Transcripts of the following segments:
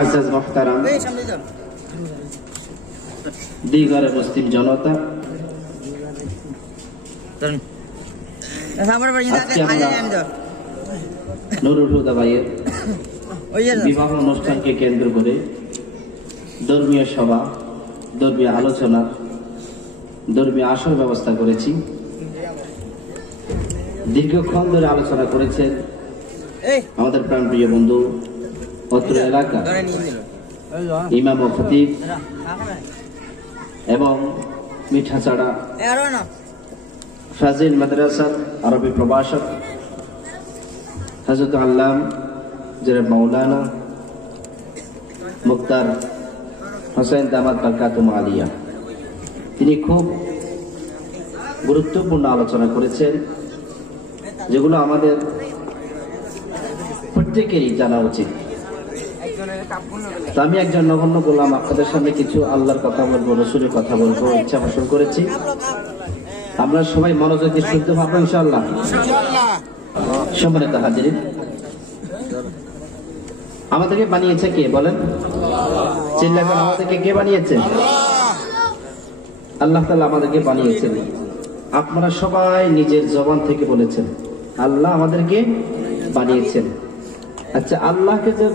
আজাজ মুহতারাম দিগার মুসলিম জনতা, নুরুল হুদা ভাইয়ের বিবাহ অনুষ্ঠানকে কেন্দ্র করে ধর্মীয় সভা, ধর্মীয় আলোচনা, ধর্মীয় আসর ব্যবস্থা করেছি। দীর্ঘক্ষণ ধরে আলোচনা করেছেন আমাদের প্রাণপ্রিয় বন্ধু অত্র এলাকা ইমাম ও খতিব এবং মিঠাচাড়া ফাজিল মাদ্রাসার আরবি প্রভাষক হযরত আল্লাম জনাব মাওলানা মুক্তার হোসেন দামাত বরকাতুহু আলিয়া, তিনি খুব গুরুত্বপূর্ণ আলোচনা করেছেন, যেগুলো আমাদের প্রত্যেকেরই জানা উচিত। আমি একজন নগণ্য গোলাম, আপনাদের সামনে কিছু আল্লাহর কথা বলবো, রসুলের কথা বলবো, ইচ্ছা পোষণ করেছি। আমরা সবাই মনোযোগ দিয়ে শুনতে পারবো ইনশাআল্লাহ। সম্মানিত হাজিরিন, আমাদেরকে বানিয়েছে কে বলেন? চিল্লা করে আমাদেরকে কে বানিয়েছে? আল্লাহ তাআলা আমাদেরকে বানিয়েছেন। আপনারা সবাই নিজের জবান থেকে বলেছেন আল্লাহ আমাদেরকে বানিয়েছেন। আচ্ছা, আল্লাহকে যে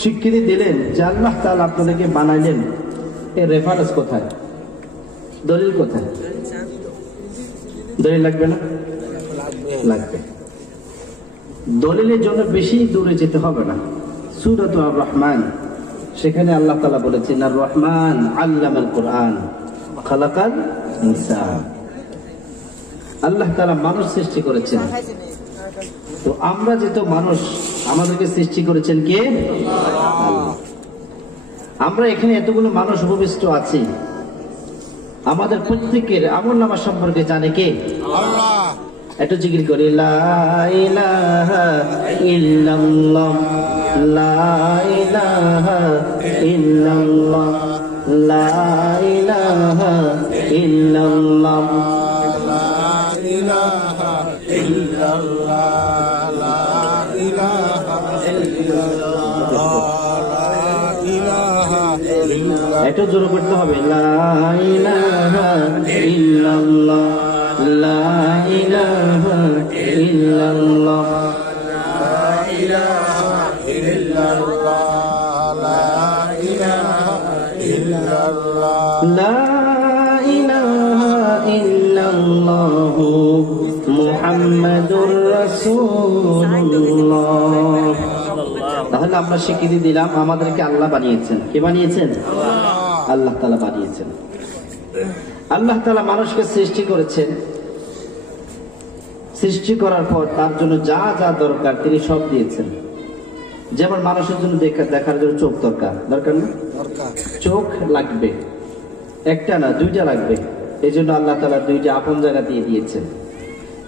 স্বীকৃতি দিলেন যে আল্লাহ তাআলা আপনাদেরকে বানাইলেন, এর রেফারেন্স কোথায়? দলিল কোথায়? দলিল লাগবে না? লাগবে। দলিলের জন্য বেশি দূরে যেতে হবে না। সূরাতুর রহমান, সেখানে আল্লাহ তাআলা বলেছেন আর রহমান আল্লামাল কুরআন খালাকাল ইনসান। আল্লাহ তাআলা মানুষ সৃষ্টি করেছেন। তো আমরা যেহেতু মানুষ, আমাদেরকে সৃষ্টি করেছেন কে? আল্লাহ। আমরা এখানে এতগুলো মানুষ উপবিষ্ট আছি, আমাদের প্রত্যেকের আমলনামা সম্পর্কে জানে কে? আল্লাহ। একটু জিকির করি লা ইলাহা ইল্লাল্লাহ, লা ইলাহা ইল্লাল্লাহ, লা ইলাহা ইল্লাল্লাহ, লা ইলাহা ইল্লাল্লাহ, লা ইলাহা ইল্লাল্লাহ, লা ইলাহা ইল্লাল্লাহ। একটু জোরে করতে হবে লা ইলাহা ইল্লাল্লাহ, লা ইলাহা ইল্লাল্লাহ, লা ইলাহা ইল্লাল্লাহ, লা ইলাহা ইল্লাল্লাহ, লা ইলাহা ইল্লাল্লাহ মুহাম্মাদুর রাসূলুল্লাহ। তাহলে আমরা স্বীকৃতি দিলাম আমাদেরকে আল্লাহ বানিয়েছেন। কে বানিয়েছেন? আল্লাহ তাআলা বানিয়েছেন। আল্লাহ তাআলা মানুষকে সৃষ্টি করেছেন। সৃষ্টি করার পর তার জন্য যা যা দরকার তিনি সব দিয়েছেন। যেমন মানুষের জন্য দেখার জন্য চোখ দরকার না? চোখ লাগবে, একটা না দুইটা লাগবে। এই জন্য আল্লাহ তাআলা দুইটা আপন জায়গা দিয়ে দিয়েছেন।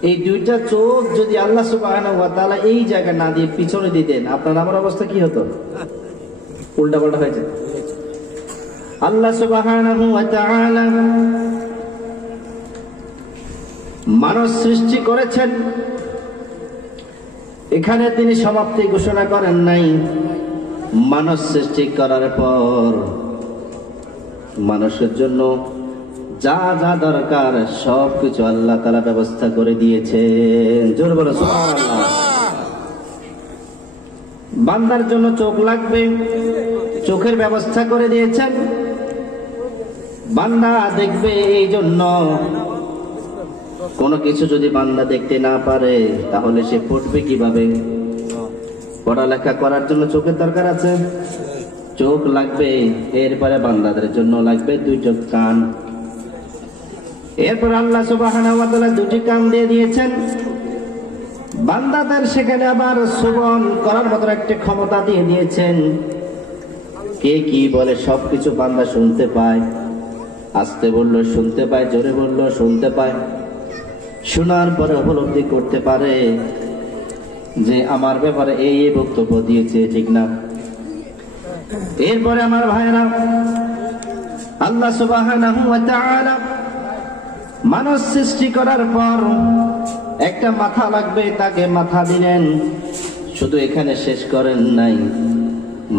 এই দুইটা চোখ যদি আল্লাহ সুবহানাহু ওয়া তাআলা এই জায়গা না দিয়ে পিছনে দিতেন, আপনার আমার অবস্থা কি হতো? উল্টা পাল্টা হয়ে যেত। আল্লাহ সুবহানাহু ওয়া তাআলা মানুষ সৃষ্টি করেছেন, এখানে তিনি সমাপ্তি ঘোষণা করেন নাই। মানুষ সৃষ্টি করার পর মানুষের জন্য যা যা দরকার সবকিছু আল্লাহ তাআলা ব্যবস্থা করে দিয়েছেন। জোরে বলো সুবহানাল্লাহ। বান্দার জন্য চোখ লাগবে, চোখের ব্যবস্থা করে দিয়েছেন। বান্দা দেখবে, এই জন্য কোনো কিছু যদি বান্দা দেখতে না পারে তাহলে সে পড়বে কিভাবে? পড়ালেখা করার জন্য চোখের দরকার আছে, চোখ লাগবে। এরপরে বান্দাদের জন্য লাগবে দুই চোখ, কান। এরপর আল্লাহ সুবহানাহু ওয়া তাআলা দুটি কান দিয়ে দিয়েছেন বান্দাদের, সেখানে আবার শ্রবণ করার মতো একটা ক্ষমতা দিয়ে দিয়েছেন। কে কি বলে সবকিছু বান্দা শুনতে পায়। আস্তে বললো শুনতে পায়, জোরে বললো শুনতে পায়। শোনার পরে উপলব্ধি করতে পারে যে আমার ব্যাপারে এই বক্তব্য দিয়েছে, ঠিক না? এরপরে আমার ভাইরা, আল্লাহ সুবহানাহু ওয়া তাআলা মানুষ সৃষ্টি করার পর একটা মাথা লাগবে, তাকে মাথা দিলেন। শুধু এখানে শেষ করেন নাই,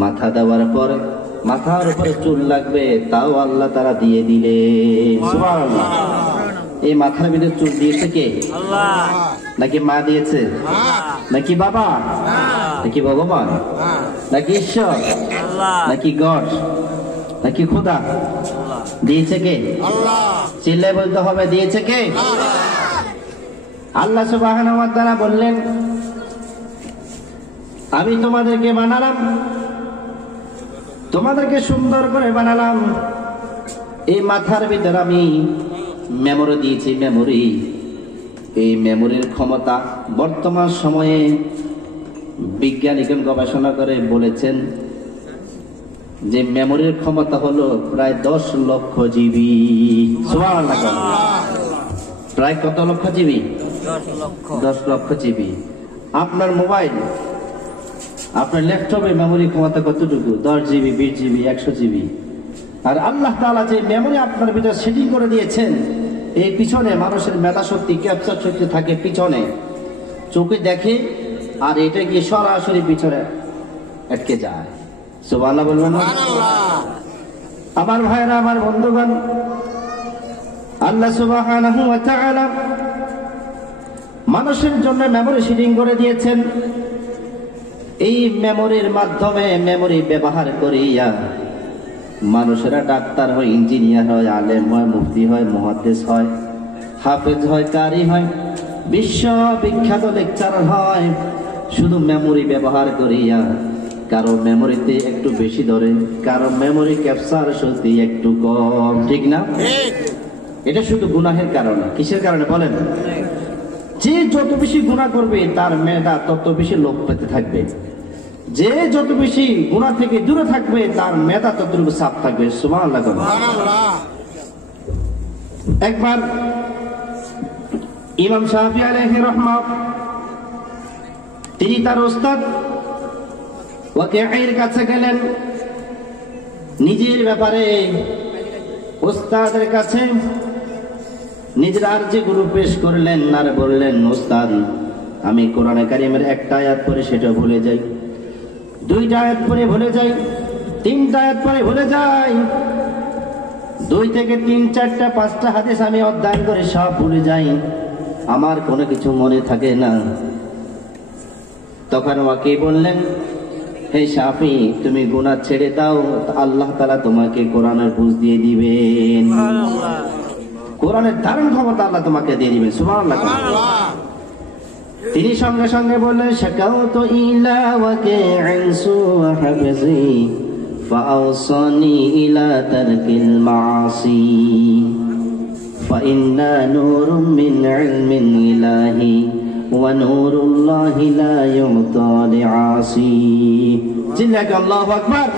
মাথা দেওয়ার পর মাথার উপরে চুল লাগবে, তাও আল্লাহ তারা দিয়ে দিলে। সুবহানাল্লাহ। এই মাথার ভিতরে চুল দিয়েছে কে? আল্লাহ। নাকি মা দিয়েছে? নাকি বাবা? নাকি ভগবান? নাকি ঈশ্বর? নাকি গড? নাকি খোদা? দিয়েছে কে? আল্লাহ। চিল্লায় বলতে হবে, দিয়েছে কে? আল্লাহ সুবহানাহু ওয়া তাআলা বললেন, আমি তোমাদেরকে বানালাম, তোমাদেরকে সুন্দর করে বানালাম। এই মাথার ভিতরে আমি মেমোরি দিয়েছি, মেমোরি। এই মেমোরির ক্ষমতা বর্তমান সময়ে বিজ্ঞানীগণ গবেষণা করে বলেছেন যে মেমোরির ক্ষমতা হলো প্রায় 10 লক্ষ জিবি। সুবহানাল্লাহ। প্রায় কত লক্ষ জিবি? 10 লক্ষ জিবি। আপনার মোবাইল, আপনার ল্যাপটপের মেমোরি ক্ষমতা কতটুকু? 10 জিবি, 20 জিবি, 100 জিবি। আর আল্লাহ তাআলা যে মেমোরি আপনার ভিতরে সেটিং করে দিয়েছেন, এই পিছনে মানুষের মেধা শক্তি, ক্যাপচার শক্তি থাকে পিছনে, চোখে দেখে আর এটা গিয়ে সরাসরি পিছনে আটকে যায়। সুবহানাল্লাহ বলবেন না? আমার ভাইরা, আমার বন্ধুগণ, আল্লাহ সুবহানাহু ওয়া তাআলা মানুষের জন্য মেমোরি সেটিং করে দিয়েছেন। এই মেমোরির মাধ্যমে, মেমোরি ব্যবহার করিয়া মানুষেরা ডাক্তার হয়, ইঞ্জিনিয়ার হয়, আলেম হয়, মুফতি হয়, মুহাদ্দিস হয়, হাফেজ হয়, কারি হয়, বিশ্ববিখ্যাত লেকচারার হয়, শুধু মেমোরি ব্যবহার করিয়া। কারো মেমোরিতে একটু বেশি ধরে, কারো মেমোরি ক্যাপচার শক্তি একটু কম। ঠিক না? এটা শুধু গুনাহের কারণে। কিসের কারণে বলেন? যে যত বেশি গুনাহ করবে তার মেধা তত বেশি লোপ পেতে থাকবে। যে যত বেশি গুনাহ থেকে দূরে থাকবে তার মেধা ততটুকু সাফ থাকবে। সুবহানাল্লাহ। একবার ইমাম শাফি আলাইহি রাহমাত, তিনি তার ওস্তাদ ওয়াকিঈর কাছে গেলেন। নিজের ব্যাপারে ওস্তাদের কাছে নিজের আরজিগুলো পেশ করলেন আর বললেন, ওস্তাদ, আমি কোরআনে কারিমের একটা আয়াত পড়ে সেটা ভুলে যাই, 2টা আয়াত পড়ে ভুলে যাই, 3টা আয়াত পড়ে ভুলে যাই, 2 থেকে 3, 4টা 5টা হাদিস আমি অধ্যয়ন করে সব ভুলে যাই, আমার কোনো কিছু মনে থাকে না। তখন ওয়াকি বললেন, হে শাফি, তুমি গুনাহ ছেড়ে দাও, আল্লাহ তাআলা তোমাকে কোরআনের বুঝ দিয়ে দিবেন। কোরআনের ধারণ ক্ষমতা আল্লাহ তোমাকে দিয়ে দিবেন। সুবহানাল্লাহ। তিনি সঙ্গে সঙ্গে বললেন, শাকাউতু ইলা ওয়াকি'in সুআ হাফিজি ফাআওসানি ইলা তারকিল মাআসি ফাইন্না নূরুম মিন ইলমিন ইলাহি ওয়া নূরুল্লাহি লা ইউতা লিআসি। চিল্লাক আল্লাহু আকবার।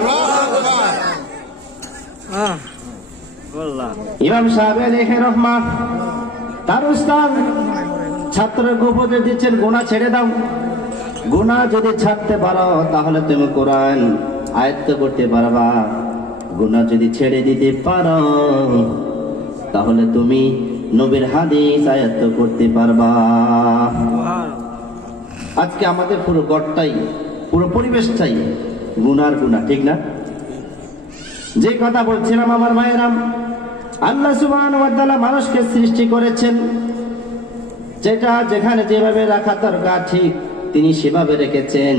ইমাম সাহেব আলাইহির রহমান তার উস্তাদ ছাত্রকে উপদেশ দিচ্ছেন, গুনাহ ছেড়ে দাও। গুনাহ যদি ছাড়তে পারো তাহলে তুমি কোরআন আয়ত্ত করতে পারবা। গুনাহ যদি ছেড়ে দিতে পারো তাহলে তুমি নবীর হাদিস আয়ত্ত করতে পারবা। আজকে আমাদের পুরো গড়টাই, পুরো পরিবেশটাই গুনার গুনাহ। ঠিক না? যে কথা বলছিলাম আমার ভাইয়েরা, আল্লাহ সুবহানাহু ওয়া তাআলা মানুষকে সৃষ্টি করেছেন, যেটা যেখানে যেভাবে রাখা দরকার ঠিক তিনি সেভাবে রেখেছেন।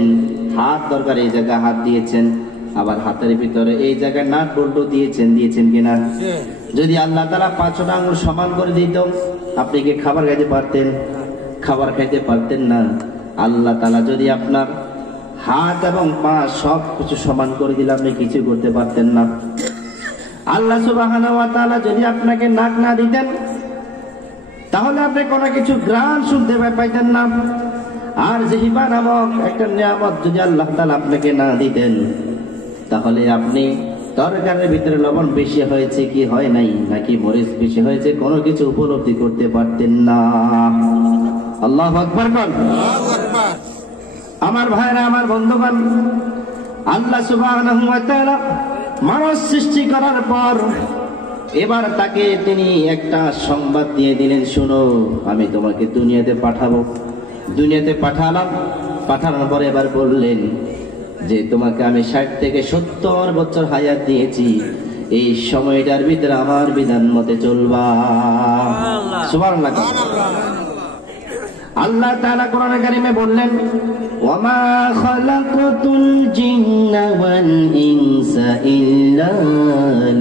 হাত দরকার এই জায়গায় হাত দিয়েছেন, আবার হাতের ভিতরে এই জায়গায় নাট বল্টু দিয়েছেন। দিয়েছেন কিনা? যদি আল্লাহ তাআলা 5টা আঙ্গুল সমান করে দিত, আপনি কি খাবার খাইতে পারতেন? খাবার খাইতে পারতেন না। আল্লাহ তাআলা যদি আপনার হাত এবং পা সব কিছু সমান করে দিলে আপনি কিছু করতে পারতেন না। আল্লাহ সুবহানাহু ওয়া তাআলা যদি আপনাকে নাক না দিতেন তাহলে আপনি কোনো কিছু গ্রাণ শুনতে পাইতেন না। আর জিহ্বা নামক একটা নিয়ামত যদি আল্লাহ তাআলা আপনাকে না দিতেন তাহলে আপনি তরকারির ভিতরে লবণ বেশি হয়েছে কি হয় নাই, নাকি মরিচ বেশি হয়েছে, কোনো কিছু উপলব্ধি করতে পারতেন না। আল্লাহু আকবার। আল্লাহু আকবার। আমার ভাইরা, আমার বন্ধুগণ, আল্লাহ সুবহানাহু ওয়া তাআলা মানুষ সৃষ্টি করার পর এবার তাকে তিনি একটা সংবাদ দিয়ে দিলেন, শোনো, আমি তোমাকে দুনিয়াতে পাঠাবো। দুনিয়াতে পাঠালাম, পাঠানোর পরে এবার বললেন যে তোমাকে আমি 60 থেকে 70 বছর হায়াত দিয়েছি, এই সময়টার ভিতরে আমার বিধান মতে চলবা। সুবহানাল্লাহ। আল্লাহ তাআলা কোরআনে কারিমে বললেন, ওয়ামা খালাকাতুল জিন্না ওয়াল ইনসা ইল্লা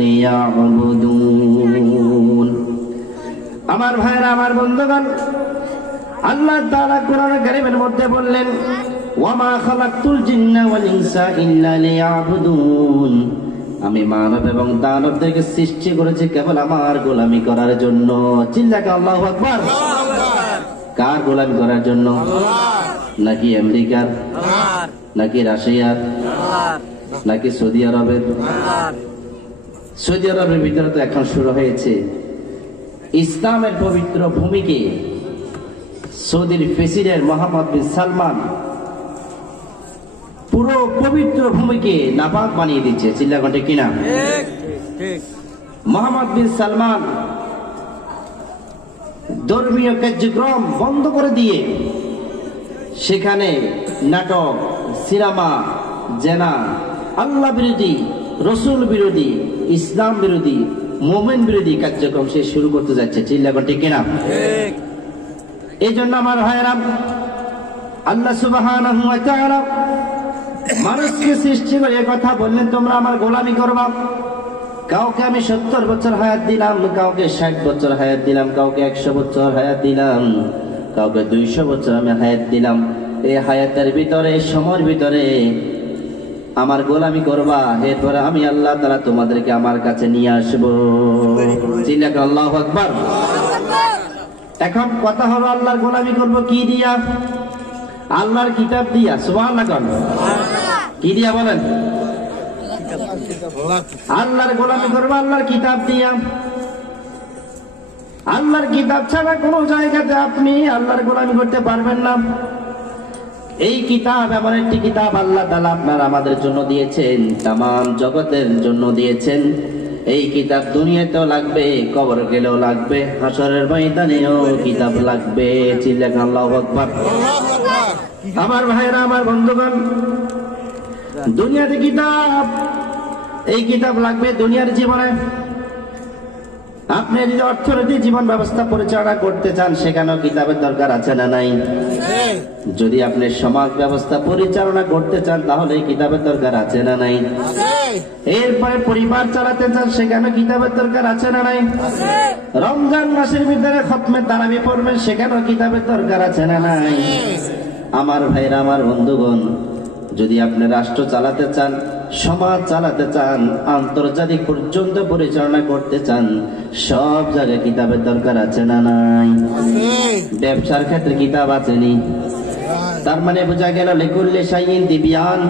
লিয়াবুদুন। আমার ভাইরা, আমার বন্ধুগণ, আল্লাহ তাআলা কোরআনে কারিমের মধ্যে বললেন, ওয়ামা খালাকতুল জিন্না ওয়াল ইনসা ইল্লা লিয়াবুদুন। আমি মানব এবং দানবদেরকে সৃষ্টি করেছি কেবল আমার গোলামি করার জন্য। চিল্লাকে আল্লাহু আকবার। কার গোলামি করার জন্য? নাকি আমেরিকার, নাকি রাশিয়ার, নাকি সৌদি আরবের? সৌদি আরবের ভিতরে তো এখন শুরু হয়েছে ইসলামের পবিত্র ভূমিকে সৌদির প্রেসিডেন্ট মোহাম্মদ বিন সালমান পুরো পবিত্র ভূমিকে নাপাক বানিয়ে দিচ্ছে। চিল্লা ঘটে কিনা? মোহাম্মদ বিন সালমান ধর্মীয় কার্যক্রম বন্ধ করে দিয়ে সেখানে নাটক, সিনেমা, জেনা, আল্লাহ বিরোধী, রসুল বিরোধী, ইসলাম বিরোধী, মুমিন বিরোধী কার্যক্রম সে শুরু করতে যাচ্ছে। চিল্লা ঘটে কিনা? এই জন্য আমার ভাইয়েরা, আল্লাহ সুবহানাহু ওয়া তাআলা মানুষকে সৃষ্টি করে কথা বললেন, তোমরা আমার গোলামি করবা। কাউকে আমি 70 বছর হায়াত দিলাম, কাউকে 60 বছর হায়াত দিলাম, কাউকে 100 বছর হায়াত দিলাম, কাউকে 200 বছর আমি হায়াত দিলাম। এই হায়াতের ভিতরে, সময়ের ভিতরে আমার গোলামি করবা। এরপরে আমি আল্লাহ তাআলা তোমাদেরকে আমার কাছে নিয়ে আসবো। চিল্লাকে আল্লাহু আকবার। এখন কথা হলো, আল্লাহর গোলামি করবো কি দিয়া? আল্লাহর কিতাব দিয়া। সুবহানাল্লাহ। কি দিয়া বলেন? আল্লাহর গোলামি করবো আল্লাহর কিতাব দিয়া। আল্লাহর কিতাব ছাড়া কোন জায়গাতে আপনি আল্লাহর গোলামি করতে পারবেন না। এই কিতাব এমন একটি কিতাব আল্লাহ তাআলা আপনার আমাদের জন্য দিয়েছেন, তামাম জগতের জন্য দিয়েছেন। এই কিতাব দুনিয়াতেও লাগবে, কবর গেলেও লাগবে, হাসরের ময়দানেও কিতাব লাগবে। চিল্লাকে আল্লাহু আকবার। আমার ভাইরা, আমার বন্ধুগণ, দুনিয়াতে কিতাব, এই কিতাব লাগবে দুনিয়ার জীবনে। আপনি যদি অর্থনৈতিক জীবন ব্যবস্থা পরিচালনা করতে চান, সেখানেও কিতাবের দরকার আছে না নাই? যদি আপনি সমাজ ব্যবস্থা পরিচালনা করতে চান, তাহলে কিতাবের দরকার আছে না নাই? এরপরে পরিবার চালাতে চান, সেখানে কিতাবের দরকার আছে না নাই? রমজান মাসের ভিতরে খতমে তারাবি পড়বেন, সেখানেও কিতাবের দরকার আছে না নাই? আমার ভাইরা, আমার বন্ধুগণ, যদি আপনি রাষ্ট্র চালাতে চান, সমাজ চালাতে চান, আন্তর্জাতিক পর্যন্ত পরিচালনা করতে চান, সব জায়গায় কিতাবের দরকার আছে না নাই? ব্যবসার ক্ষেত্রে কিতাব আছেনি? তার মানে বোঝা গেল, লিকুল্লি শাইইন তিবিয়ান।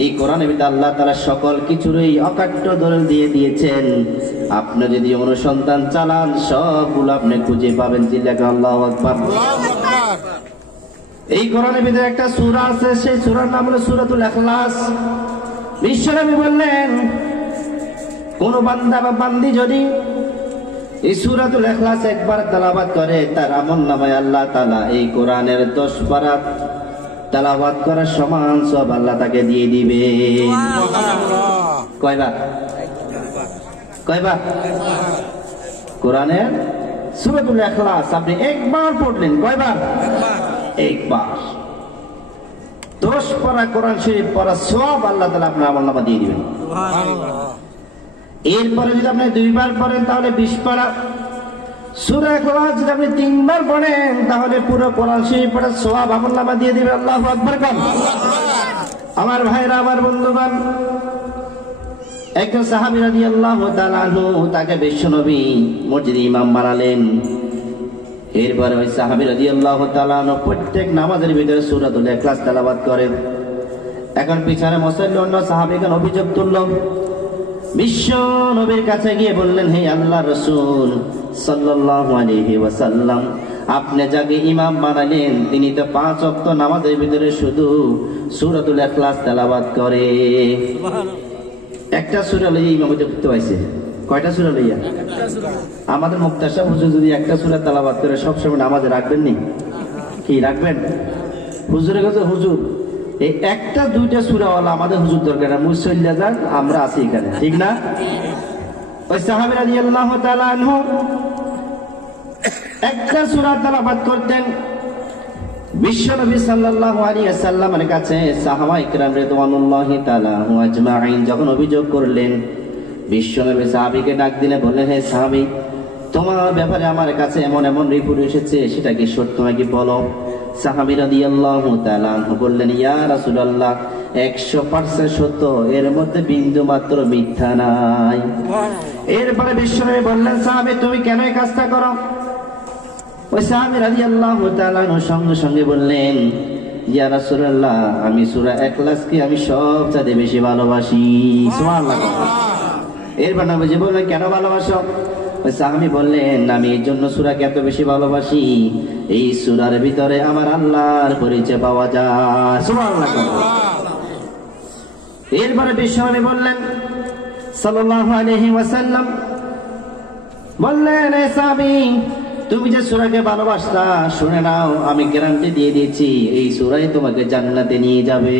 এই কোরআনের ভিতরে আল্লাহ তাআলা সকল কিছুরই অকাট্য দলিল দিয়ে দিয়েছেন। আপনি যদি অনুসন্ধান চালান, সবগুলো আপনি খুঁজে পাবেন। জিল্লাকে আল্লাহু আকবার। এই কোরআনের ভিতরে একটা সূরা আছে, সেই সূরার নাম হলো সূরাতুল ইখলাস। বিশ্বনবী বললেন, কোন বান্দা বা বান্দি যদি এই সূরাতুল ইখলাস একবার তেলাওয়াত করে, তার আমলনামায় আল্লাহ তাআলা এই কোরআনের 10 পারা তেলাওয়াত করার সমান সওয়াব আল্লাহ তাকে দিয়ে দিবে। কয়বার? কয়বার? কোরআনের সূরাতুল ইখলাস আপনি একবার পড়লেন, কয়বার? একবার। 10 পারা কোরআন শরীফ পড়ার সওয়াব আল্লাহ তাআলা আপনার আমলনামা দিয়ে দিবেন। এরপরে যদি আপনি 2 বার পড়েন, তাহলে 20 পারা। সূরা ইখলাস যদি আপনি 3 বার পড়েন, তাহলে পুরো কোরআন শরীফ পড়ার সওয়াব আমলনামা দিয়ে দিবে। আল্লাহু আকবার। আমার ভাইরা, আমার বন্ধুগণ, একজন সাহাবী রাদিয়াল্লাহু তাআলা আনহু, তাকে বিশ্বনবী মসজিদে ইমাম বানালেন। এরপরে ওই সাহাবী রাদিয়াল্লাহু তাআলা আনহু প্রত্যেক নামাজের ভিতরে সূরাতুল ইখলাস তেলাওয়াত করেন। এখন পিছনে মুসল্লি অন্য সাহাবীগণ অভিযোগ তুলল, বিশ্ব নবীর কাছে গিয়ে বললেন, হে আল্লাহর রাসূল সাল্লাল্লাহু আলাইহি ওয়াসাল্লাম, আপনি যাকে ইমাম বানালেন, তিনি তো 5 ওয়াক্ত নামাজের ভিতরে শুধু সূরাতুল ইখলাস তেলাওয়াত করে। একটা সূরা লইয়া ইমামতি করতে পাইছে। কয়টা সূরা লইয়া? আমাদের মুক্তার সাহেব হুজুর যদি একটা সূরা তেলাওয়াত করে সবসময় নামাজে রাখবেন নি? কি রাখবেন? হুজুরের কাছে হুজুর এই একটা দুইটা সূরাওয়ালা আমাদের হুজুর দরকার না, মুসল্লি যান, আমরা আছি এখানে, ঠিক না? ওই সাহাবী রাদিয়াল্লাহু তাআলা আনহু একটা সূরা তেলাওয়াত করতেন। বিশ্বনবী সাল্লাল্লাহু আলাইহি ওয়াসাল্লামের কাছে সাহাবায়ে কিরাম রিদওয়ানুল্লাহি তাআলা আজমাইন যখন অভিযোগ করলেন, বিশ্বনবী সাহাবীকে ডাক দিলে বললেন, হে সাহাবী, তোমার ব্যাপারে আমার কাছে এমন এমন রিপোর্ট এসেছে, সেটা কি সত্য নাকি বলো? সাহাবী রাদিয়াল্লাহু তাআলা বললেন, ইয়া রাসূলুল্লাহ, 100% সত্য, এর মধ্যে বিন্দু মাত্র মিথ্যা নাই। এরপরে বিশ্বনবী বললেন, সাহাবী, তুমি কেন এই কাজটা করো? ওই সাহাবী রাদিয়াল্লাহু তাআলা সঙ্গে সঙ্গে বললেন, ইয়া রাসূলুল্লাহ, আমি সূরা ইখলাসকে আমি সবচেয়ে বেশি ভালোবাসি। সুবহানাল্লাহ। এরপর নবীজি বললেন, কেন ভালোবাসো? ওই সাহাবী বললেন, আমি এই জন্য সূরাকে এত বেশি ভালোবাসি, এই সূরার ভিতরে আমার আল্লাহর পরিচয় পাওয়া যায়। সুবহানাল্লাহ। এরপরে বিশ্বনবী বললেন সাল্লাল্লাহু আলাইহি ওয়াসাল্লাম, বললেন, হে সাহাবী, তুমি যে সূরাকে ভালোবাসতা, শুনে নাও, আমি গ্যারান্টি দিয়ে দিয়েছি, এই সূরাই তোমাকে জান্নাতে নিয়ে যাবে।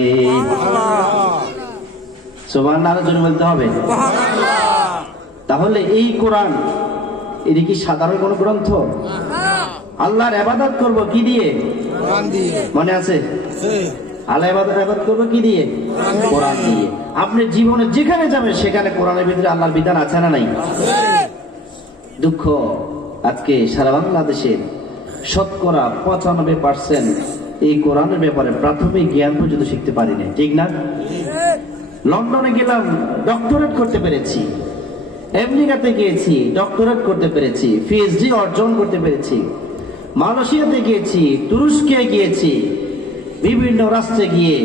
সুবহানাল্লাহ জন্য বলতে হবে। তাহলে এই কোরআন, এটা কি সাধারণ কোন গ্রন্থ? আল্লাহর ইবাদত করব কি দিয়ে? কোরআন দিয়ে। মনে আছে? আল্লাহর ইবাদত করব কি দিয়ে? কোরআন দিয়ে। আপনি জীবনে যেখানে যাবেন সেখানে কোরআনের ভিতরে আল্লাহর বিধান আছে না নাই? দুঃখ, আজকে সারা বাংলাদেশের 95% এই কোরআনের ব্যাপারে প্রাথমিক জ্ঞান পর্যন্ত শিখতে পারিনি, ঠিক না? লন্ডনে গেলাম, ডক্টরেট করতে পেরেছি। আমেরিকাতে গিয়েছি, ডক্টরেট করতে পেরেছি, পিএইচডি অর্জন করতে পেরেছি। মালয়েশিয়াতে গিয়েছি, তুরস্কে গিয়েছি, বিভিন্ন রাষ্ট্রে গিয়ে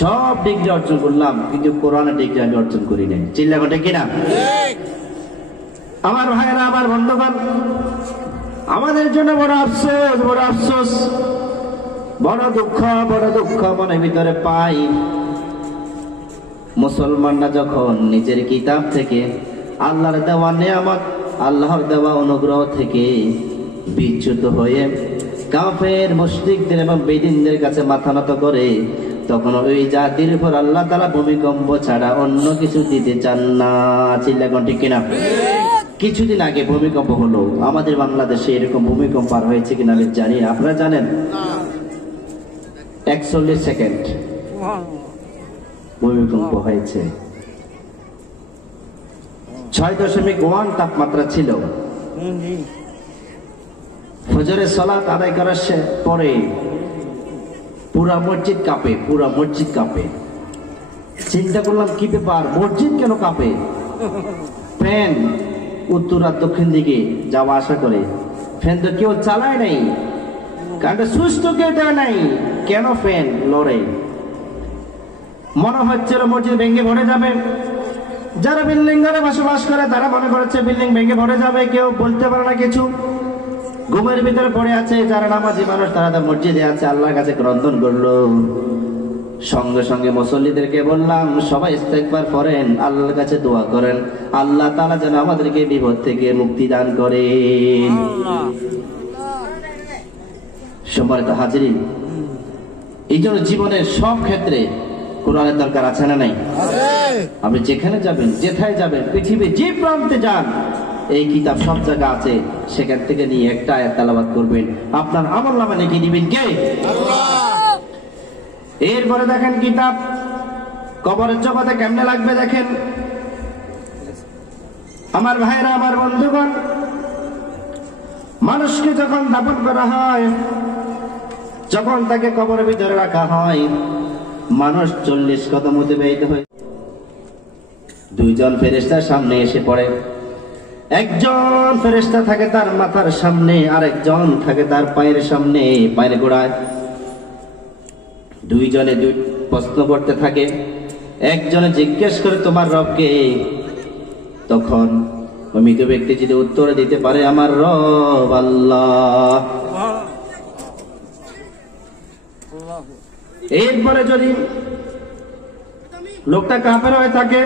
সব ডিগ্রি অর্জন করলাম, কিন্তু কোরআনের ডিগ্রি আমি অর্জন করি নাই। চিল্লাঘাটে কিনা? আমার ভাইয়েরা, আমার বন্ধুগণ, আমাদের জন্য বড় আফসোস, বড় আফসোস, বড় দুঃখ, বড় দুঃখ মনের ভিতরে পাই। মুসলমানরা যখন নিজের কিতাব থেকে, আল্লাহর দেওয়া নেয়ামত, আল্লাহর দেওয়া অনুগ্রহ থেকে বিচ্যুত হয়ে কাফের, মুশরিকদের এবং বেদিনদের কাছে মাথা নত করে, তখন ওই জাতির উপর আল্লাহ তাআলা ভূমিকম্প ছাড়া অন্য কিছু দিতে চান না। চিল্লাগণ ঠিক কিনা? কিছুদিন আগে ভূমিকম্প হলো আমাদের বাংলাদেশে, এরকম ভূমিকম্প আর হয়েছে কিনা আমি জানি, আপনারা জানেন? 41 সেকেন্ড ভূমিকম্প হয়েছে। 6.1 তাপমাত্রা ছিল। ফজরের সালাত আদায় করার পরে পুরা মসজিদ কাঁপে, পুরা মসজিদ কাঁপে। চিন্তা করলাম, কি ব্যাপার, মসজিদ কেন কাঁপে? ফ্যান উত্তর আর দক্ষিণ দিকে যাওয়া আসা করে, ফ্যান তো কেউ চালায় নাই, কারণ সুইচ তো কেউ দেয় নাই, কেন ফ্যান লড়ে? মনে হচ্ছিল মসজিদ ভেঙে পড়ে যাবে। যারা বিল্ডিং ঘরে বসবাস করে তারা মনে করছে বিল্ডিং ভেঙে পড়ে যাবে, কেউ বলতে পারে না কিছু, ঘুমের ভিতরে পড়ে আছে। যারা নামাজি মানুষ তারা তো মসজিদে আছে, আল্লাহর কাছে ক্রন্দন করলো। সঙ্গে সঙ্গে মুসল্লিদেরকে বললাম, সবাই ইস্তেগফার করেন, আল্লাহর কাছে দোয়া করেন, আল্লাহ তাআলা যেন আমাদেরকে বিপদ থেকে মুক্তি দান করেন। সম্মানিত হাজিরিন, এই জন্য জীবনের সব ক্ষেত্রে কোরআনের দরকার আছে না নাই? আপনি যেখানে যাবেন, যেথায় যাবেন, পৃথিবীর যে প্রান্তে যান, এই কিতাব সব জায়গা আছে, সেখান থেকে নিয়ে একটা আয়াত তেলাওয়াত করবেন, আপনার আমলনামা লিখে দিবেন কে? আল্লাহ। এরপরে দেখেন কিতাব কবরের জগতে কেমনে লাগবে দেখেন। আমার ভাইরা, আমার বন্ধুগণ, মানুষকে যখন দাফন করা হয়, যখন তাকে কবরের ভিতরে রাখা হয়, মানুষ 40 কদম অতিবাহিত হয়। দুইজন ফেরেশতা সামনে এসে পড়ে। একজন ফেরেশতা থাকে তার মাথার সামনে, আর একজন থাকে তার পায়ের সামনে, পায়ের গোড়ায়। দুইজনে দুই প্রশ্ন করতে থাকে। একজনে জিজ্ঞেস করে, তোমার রবকে? তখন মৃত ব্যক্তি যদি উত্তর দিতে পারে, আমার রব আল্লাহ। এরপরে যদি লোকটা কাফের হয়ে থাকে,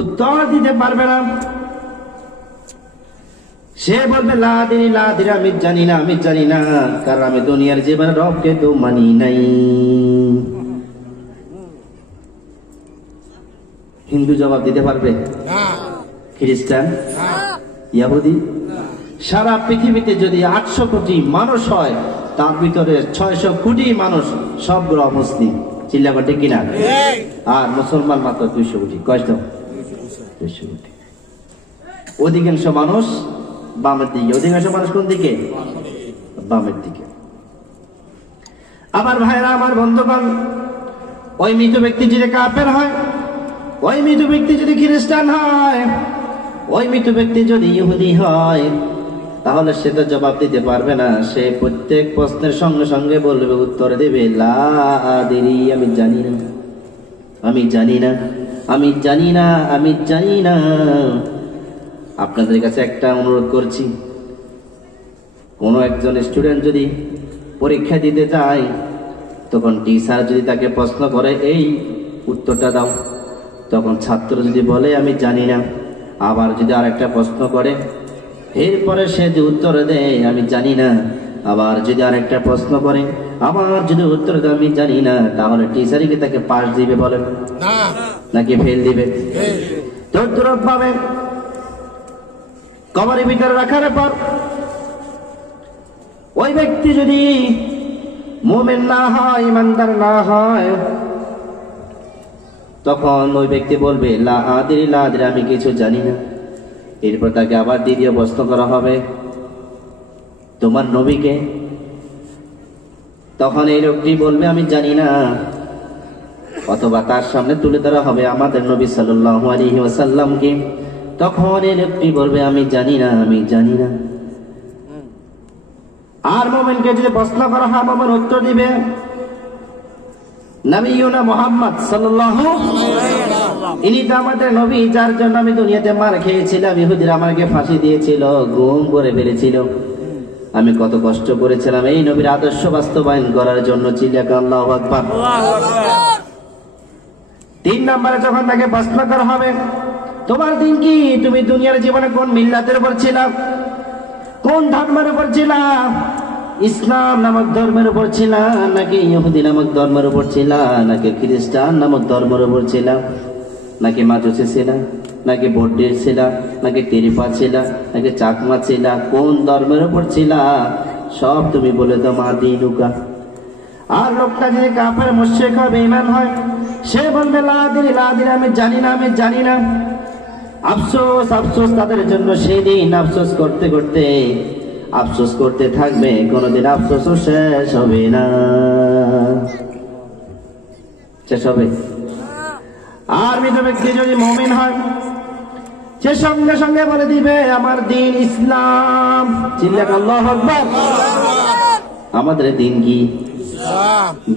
উত্তর দিতে পারবে না, সে বলবে লা আদরি লা আদরি, আমি জানি না, আমি জানি না, কারণ আমি দুনিয়ার জীবনে রবকে তো মানি নাই। হিন্দু জবাব দিতে পারবে? খ্রিস্টান, ইহুদি? সারা পৃথিবীতে যদি 800 কোটি মানুষ হয়, তার ভিতরে 600 কোটি মানুষ সবগুলো অমুসলিম। চিল্লা ঠিক কিনা? আর মুসলমান মাত্র 200 কোটি। কষ্ট 200 কোটি। অধিকাংশ মানুষ বামের দিকে। অধিকাংশ মানুষ কোন দিকে? বামের দিকে। আমার ভাইরা, আমার বন্ধুগণ, ওই মৃত ব্যক্তি যদি কাফের হয়, ওই মৃত ব্যক্তি যদি খ্রিস্টান হয়, ওই মৃত ব্যক্তি যদি ইহুদি হয়, তাহলে সে তো জবাব দিতে পারবে না। সে প্রত্যেক প্রশ্নের সঙ্গে সঙ্গে বলবে, উত্তর দেবে লা আদরি, আমি জানি না, আমি জানি না, আমি জানি না, আমি জানি না। আপনাদের কাছে একটা অনুরোধ করছি, কোনো একজন স্টুডেন্ট যদি পরীক্ষা দিতে চায়, তখন টিচার যদি তাকে প্রশ্ন করে এই উত্তরটা দাও, তখন ছাত্র যদি বলে আমি জানি না, আবার যদি আরেকটা প্রশ্ন করে, এরপরে সে যে উত্তর দেয় আমি জানি না, আবার যদি আরেকটা প্রশ্ন করে, আবার যদি উত্তর দেয় আমি জানি না, তাহলে টিচারই কি তাকে পাস দিবে বলেন? নাকি ফেল দিবে? তদ্রূপ ভাবে কবরের ভিতরে রাখার পর ওই ব্যক্তি যদি মুমিন না হয়, ইমানদার না হয়, তখন ওই ব্যক্তি বলবে লা আদরি লা আদরি, আমি কিছু জানি না। এরপর তাকে আবার দ্বিতীয় প্রশ্ন করা হবে, তোমার নবীকে? তখন এই লোকটি বলবে আমি জানি না, অথবা তার সামনে তুলে ধরা হবে আমাদের নবী সাল্লাল্লাহু আলাইহি ওয়াসাল্লামকে। তখন এই লোকটি বলবে আমি জানি না, আমি জানি না। আর মুমিনকে যদি প্রশ্ন করা হয়, মুমিন উত্তর দিবে নবিয়ুনা মুহাম্মদ সাল্লাল্লাহু আলাইহি ওয়াসাল্লাম, ইনি তো আমাদের নবী, যার জন্য আমি দুনিয়াতে মার খেয়েছিলাম, ইহুদিরা আমাকে ফাঁসি দিয়েছিল, গুম করে ফেলেছিল, আমি কত কষ্ট করেছিলাম এই নবীর আদর্শ বাস্তবায়ন করার জন্য। চিল্লাকে আল্লাহু আকবার। 3 নম্বরে যখন তাকে প্রশ্ন করা হবে, তোমার দিন কি? তুমি দুনিয়ার জীবনে কোন মিল্লাতের উপর ছিলা? কোন ধর্মের উপর ছিলা? ইসলাম নামক ধর্মের উপর ছিলা, নাকি ইহুদি নামক ধর্মের উপর ছিলা, নাকি খ্রিস্টান নামক ধর্মের উপর ছিলা, নাকি মাজুসি ছিলা, নাকি বৌদ্ধ ছিলা, নাকি তিরিপা ছিলা, নাকি চাকমা ছিলা? কোন ধর্মের উপর ছিলা? সব তুমি বলে দাও মা দিনুকা। আর লোকটা যদি কাফের মুশরিক হয়, বেঈমান হয়, সে বলবে লা আদরি লা আদরি, আমি জানি না, আমি জানি না। আফসোস, আফসোস তাদের জন্য, সেদিন আফসোস করতে করতে আফসোস করতে থাকবে, কোনদিন আফসোস শেষ হবে না। শেষ হবে? আর মৃত ব্যক্তি যদি মুমিন হয়, সে সঙ্গে সঙ্গে বলে দিবে আমার দিন ইসলাম। চিল্লাক আল্লাহু আকবার। আমাদের দিন কি?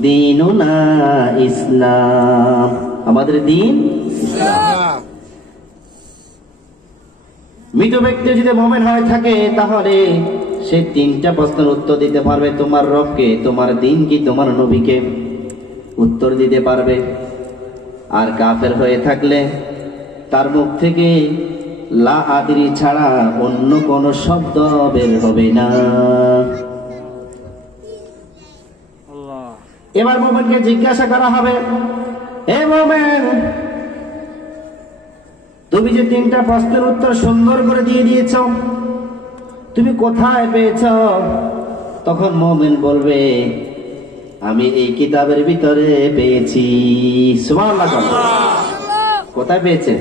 দিনুনা ইসলাম। আমাদের দিন ইসলাম। মৃত ব্যক্তি যদি মুমিন হয়ে থাকে, তাহলে সে 3টা প্রশ্নের উত্তর দিতে পারবে, তোমার রবকে, তোমার দিন কি, তোমার নবীকে উত্তর দিতে পারবে। আর কাফের হয়ে থাকলে তার মুখ থেকে লা আদরি ছাড়া অন্য কোন শব্দ বের হবে না। এবার মুমিনকে জিজ্ঞাসা করা হবে, হে মুমিন, তুমি যে 3টা প্রশ্নের উত্তর সুন্দর করে দিয়ে দিয়েছ, তুমি কোথায় পেয়েছ? তখন মুমিন বলবে আমি এই কিতাবের ভিতরে পেয়েছি। সুবহানাল্লাহ। কোথায় পেয়েছে?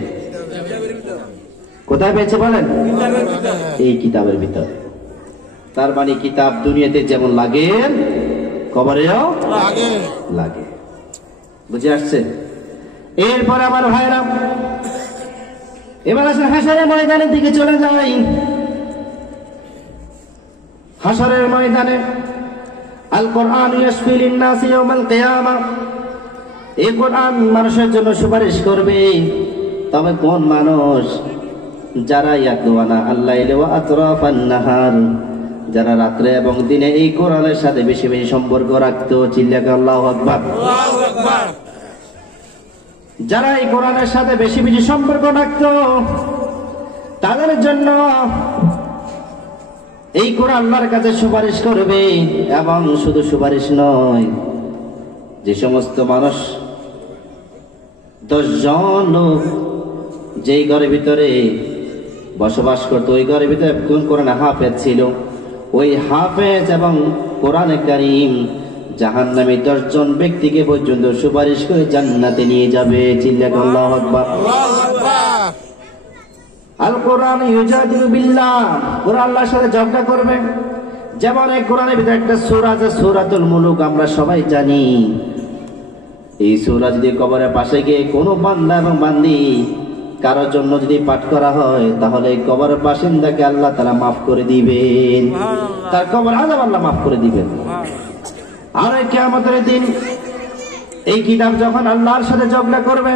কোথায় পেয়েছে বলেন? এই কিতাবের ভিতরে। তার মানে কিতাব দুনিয়াতে যেমন লাগে, কবরেও লাগে। বুঝে আসছে? এরপরে আমার ভাইরা, এবার আসে হাশরের ময়দানের দিকে চলে যাই। হাশরের ময়দানে আল কোরআন ইয়াশফি লিন-নাস ইয়াউমাল কিয়ামাহ, এই কোরআন মানুষের জন্য সুপারিশ করবে। তবে কোন মানুষ? যারা ইয়াতলুনা আল-লাইলি ওয়া আতরাফান নাহার, যারা রাত্রে এবং দিনে এই কোরআনের সাথে বেশি বেশি সম্পর্ক রাখতো। চিল্লাকে আল্লাহু আকবার। আল্লাহু আকবার। যারা এই কোরআনের সাথে বেশি বেশি সম্পর্ক রাখতো, তাদের জন্য এই কোরআন আল্লাহর কাছে সুপারিশ করবে। এবং শুধু সুপারিশ নয়, যে সমস্ত মানুষ 10 জন লোক যেই ঘরের ভিতরে বসবাস করতো, ওই ঘরের ভিতরে কোরআন হাফেজ ছিল, ওই হাফেজ এবং কোরআনে কারীম জাহান্নামী 10 জন ব্যক্তিকে পর্যন্ত সুপারিশ করে জান্নাতে নিয়ে যাবে। চিল্লাকে আল্লাহু আকবার। আল কোরআন ইউজাদিলু বিল্লাহ, কোরআন আল্লাহর সাথে ঝগড়া করবে। যেমন এই কোরআনের ভিতরে একটা সূরা আছে, সূরাতুল মুলুক, আমরা সবাই জানি। এই সূরা যদি কবরের পাশে গিয়ে কোনো বান্দা এবং বান্দি কারোর জন্য যদি পাঠ করা হয়, তাহলে কবরের বাসিন্দাকে আল্লাহ তাআলা মাফ করে দিবেন, তার কবর আযাব আল্লাহ মাফ করে দিবেন। আর এই কিয়ামতের দিন এই কিতাব যখন আল্লাহর সাথে ঝগড়া করবে,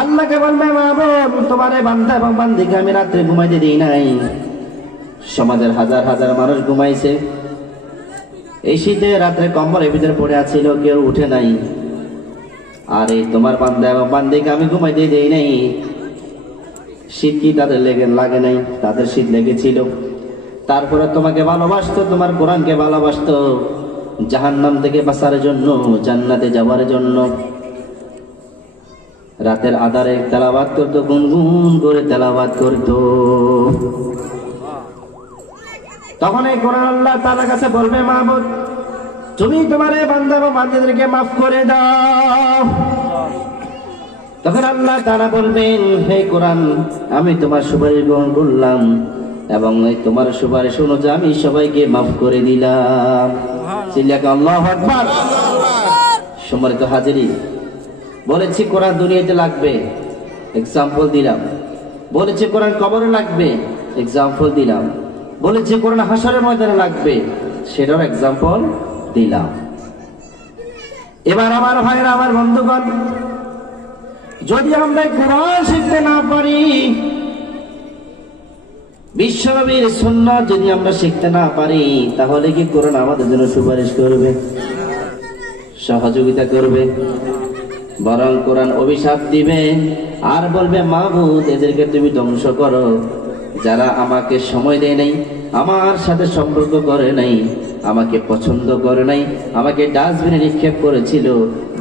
আল্লাহকে বলবে, মাবুদ, তোমার এই বান্দা এবং বান্দিকে আমি রাত্রে ঘুমাইতে দিই নাই, সমাজের হাজার হাজার মানুষ ঘুমাইছে, এই শীতে রাত্রে কম্বলের ভিতরে পড়ে আছিল, কেউ উঠে নাই, আর এই তোমার বান্দা এবং বান্দিকে আমি ঘুমাইতে দেই নাই। শীত কি তাদের লাগে নাই? তাদের শীত লেগেছিল। তারপরে তোমাকে ভালোবাসতো, তোমার কোরআনকে ভালোবাসতো, জাহান্নাম থেকে বাঁচার জন্য, জান্নাতে যাওয়ার জন্য রাতের আধারে তেলাওয়াত করতো, গুনগুন করে তেলাওয়াত করতো। তখন এই কোরআন আল্লাহ তাআলার কাছে বলবে, মাবুদ, তুমি তোমার এই বান্দা এবং বান্দীদেরকে মাফ করে দাও। তখন আল্লাহ তাআলা বলবেন, হে কোরআন, আমি তোমার সুপারিশ গ্রহণ করলাম এবং তোমার সুপারিশ অনুযায়ী আমি সবাইকে মাফ করে দিলাম। চিল্লাকে আল্লাহু আকবার। সম্মানিত হাজিরিন, বলেছি কোরআন দুনিয়াতে লাগবে, এক্সাম্পল দিলাম। বলেছি কোরআন কবরে লাগবে, এক্সাম্পল দিলাম। বলেছি কোরআন হাসরের ময়দানে লাগবে, সেটার এক্সাম্পল দিলাম। এবার আমার ভাইরা, আমার বন্ধুগণ, যদি আমরা কোরআন শিখতে না পারি, বিশ্বনবীর সুন্নাত যদি আমরা শিখতে না পারি, তাহলে কি কোরআন আমাদের জন্য সুপারিশ করবে, সহযোগিতা করবে? বরং কোরআন অভিশাপ দিবে আর বলবে, মাবুদ, এদেরকে তুমি ধ্বংস করো, যারা আমাকে সময় দেয় নাই, আমার সাথে সম্পর্ক করে নাই, আমাকে পছন্দ করে নাই, আমাকে ডাস্টবিনে নিক্ষেপ করেছিল,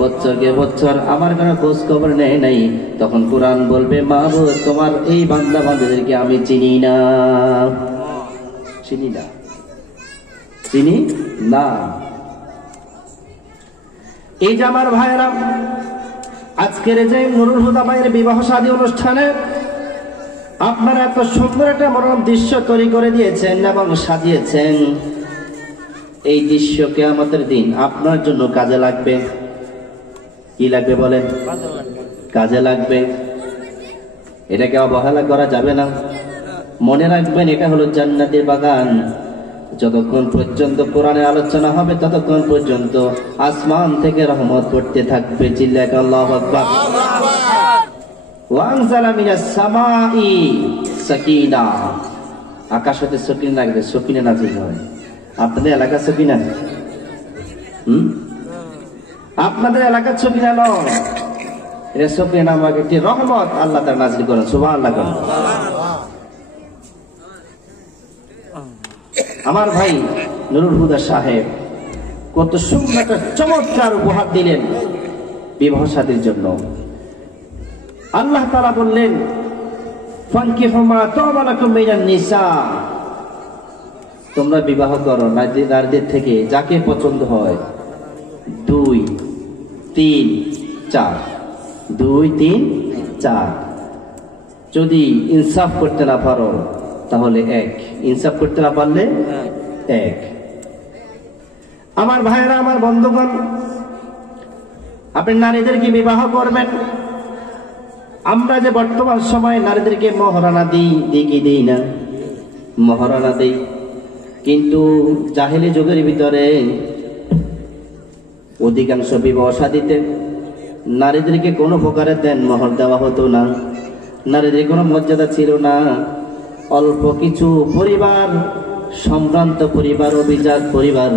বছরকে বছর আমার কোনো খোঁজ খবর নেয় নাই। তখন কোরআন বলবে, মাবুদ, তোমার এই বান্দা বান্দাদেরকে আমি চিনি না, চিনি না, চিনি না। এই যে আমার ভাইয়েরা, আজকের যে নুরুল হুদা ভাইয়ের বিবাহ শাদী অনুষ্ঠানে আপনারা এত সুন্দর একটা মনোরম দৃশ্য তৈরি করে দিয়েছেন এবং সাজিয়েছেন, এই দৃশ্য কিয়ামতের দিন আপনার জন্য কাজে লাগবে। কি লাগবে বলেন? কাজে লাগবে। এটাকে অবহেলা করা যাবে না। মনে রাখবেন, এটা হলো জান্নাতের বাগান। যতক্ষণ পর্যন্ত কোরআনের আলোচনা হবে, ততক্ষণ পর্যন্ত আসমান থেকে রহমত পড়তে থাকবে। চিল্লাকে আল্লাহু আকবার। ওয়ানজালা মিনাস সামাই সাকিনা, আকাশ হতে সকিনা লাগবে, সকিনা নাজিল হয়। আপনাদের এলাকার সকিনা? আপনাদের এলাকার সকিনা নয়, এটা সকিনা নামক একটি রহমত আল্লাহ তাআলা নাজিল করেন। সুবহানাল্লাহ। আমার ভাই নুরুল হুদা সাহেব কত সুন্দর একটা চমৎকার উপহার দিলেন বিবাহ শাদীর জন্য। আল্লাহ তাআলা বললেন, ফানকিহু মা তাবা লাকুম মিনান নিসা, তোমরা বিবাহ করো নারীদের থেকে যাকে পছন্দ হয়। 2, 3, 4, 2, 3, 4। যদি ইনসাফ করতে না পারো তাহলে 1, ইনসাফ করতে না পারলে 1। আমার ভাইয়েরা, আমার বন্ধুগণ, আপনি নারীদেরকে বিবাহ করবেন। আমরা যে বর্তমান সময়ে নারীদেরকে মহারানা দিই কি দিই না? মহারানা দিই। কিন্তু জাহেলি যুগের ভিতরে অধিকাংশ বিবাহ শাদীতে নারীদেরকে কোনো প্রকারে দেন মোহর দেওয়া হতো না। নারীদের কোনো মর্যাদা ছিল না। অল্প কিছু পরিবার, সম্ভ্রান্ত পরিবার, অভিজাত পরিবার,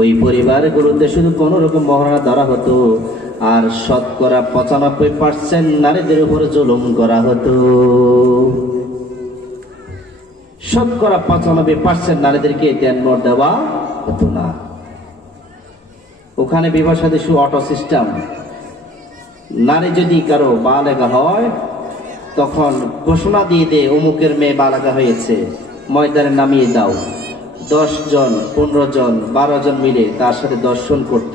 ওই পরিবারগুলোতে শুধু কোন রকম মহারণা ধরা হতো, আর শতকরা 95% নারীদের উপর জুলুম করা হতো। শতকরা 95% নারীদেরকে দেনমোহর দেওয়া হতো না। ওখানে বিবাহ সাথে অটো সিস্টেম। নারী যদি কারো বালেগা হয় তখন ঘোষণা দিয়ে দে অমুকের মেয়ে বালেগা হয়েছে, ময়দানে নামিয়ে দাও। 10 জন 15 জন 12 জন মিলে তার সাথে দর্শন করত,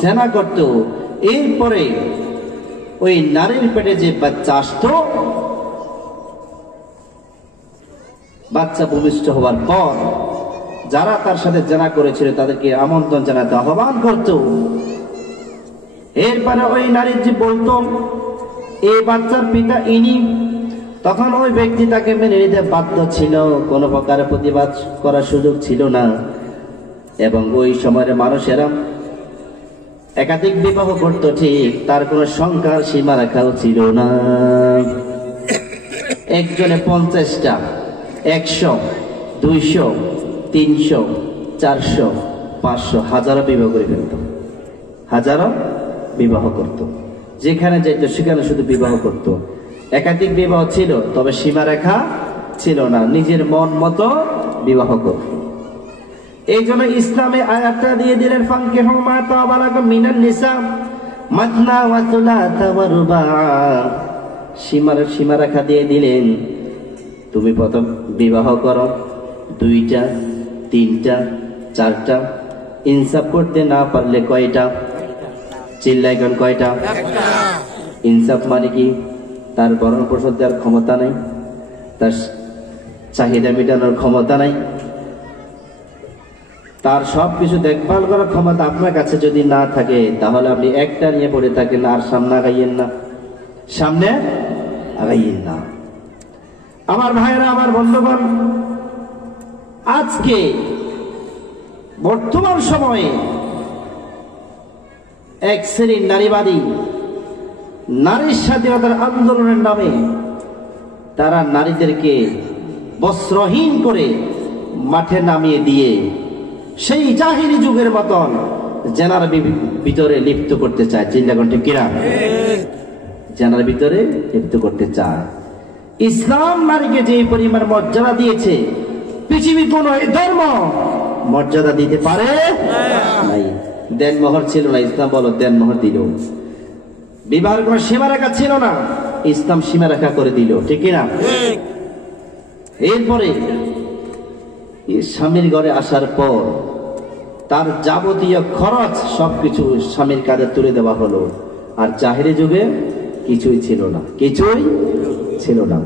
জেনা করত। এরপরে ওই নারীর পেটে যে বাচ্চা আসতো, বাচ্চা ভূমিষ্ঠ হওয়ার পর যারা তার সাথে জেনা করেছিল তাদেরকে আমন্ত্রণ জানাতে আহ্বান করত। এরপরে ওই নারীর যে বলতো এই বাচ্চার পিতা ইনি, তখন ওই ব্যক্তি তাকে মেনে নিতে বাধ্য ছিল, কোনো প্রকার প্রতিবাদ করার সুযোগ ছিল না। এবং ওই সময়ের মানুষেরা একাধিক বিবাহ করত, ঠিক তার কোনো সংখ্যার সীমা রাখাও ছিল না। একজনে 50টা, 100, 200, 300, 400, 500, হাজারো বিবাহ করে ফেলত, হাজারো বিবাহ করত। যেখানে যাইত সেখানে শুধু বিবাহ করত। একাধিক বিবাহ ছিল, তবে সীমারেখা ছিল না, নিজের মন মতো বিবাহ করত। এই জন্য ইসলামে আয়াতটা দিয়ে দিলেন, ফানকিহু মা তাবা লাকুম মিনান নিসা মাসনা ওয়া সুলাসা ওয়া রুবা। সীমারেখা দিয়ে দিলেন, তুমি প্রথম বিবাহ করো 2টা, 3টা, 4টা। ইনসাফ করতে না পারলে কয়টা? চিল্লাইগণ কয়টা? ইনসাফ মানে কি? তার ভরণ পোষণ দেওয়ার ক্ষমতা নাই, তার চাহিদা মেটানোর ক্ষমতা নাই, তার সবকিছু দেখভাল করার ক্ষমতা আপনার কাছে যদি না থাকে, তাহলে আপনি একটা নিয়ে পড়ে থাকেন, আর সামনে আগাইয়েন না, সামনে আগাইয়েন না। আমার ভাইরা, আমার বন্ধুগণ, আজকে বর্তমান সময়ে এক শ্রেণীর নারীবাদী নারী স্বাধীনতার আন্দোলনের নামে তারা নারীদেরকে বস্ত্রহীন করে মাঠে নামিয়ে দিয়ে সেই জাহিলি যুগের মতন জেনার ভিতরে লিপ্ত করতে চায়। চিন্তাগণ ঠিক কিনা? জেনার ভিতরে লিপ্ত করতে চায়। ইসলাম নারীকে যে পরিমাণ মর্যাদা দিয়েছে, পৃথিবী কোন ধর্ম মর্যাদা দিতে পারে নাই। দেনমোহর ছিল না, ইসলাম বলো দেনমোহর দিল। বিবাহের কোন সীমারেখা ছিল না, ইসলাম সীমারেখা করে দিল, ঠিক কিনা? এরপরে স্বামীর ঘরে আসার পর তার যাবতীয় খরচ সবকিছু স্বামীর কাঁধে তুলে দেওয়া হলো। আর জাহেরি যুগে কিছুই ছিল না, কিছুই ছিল না।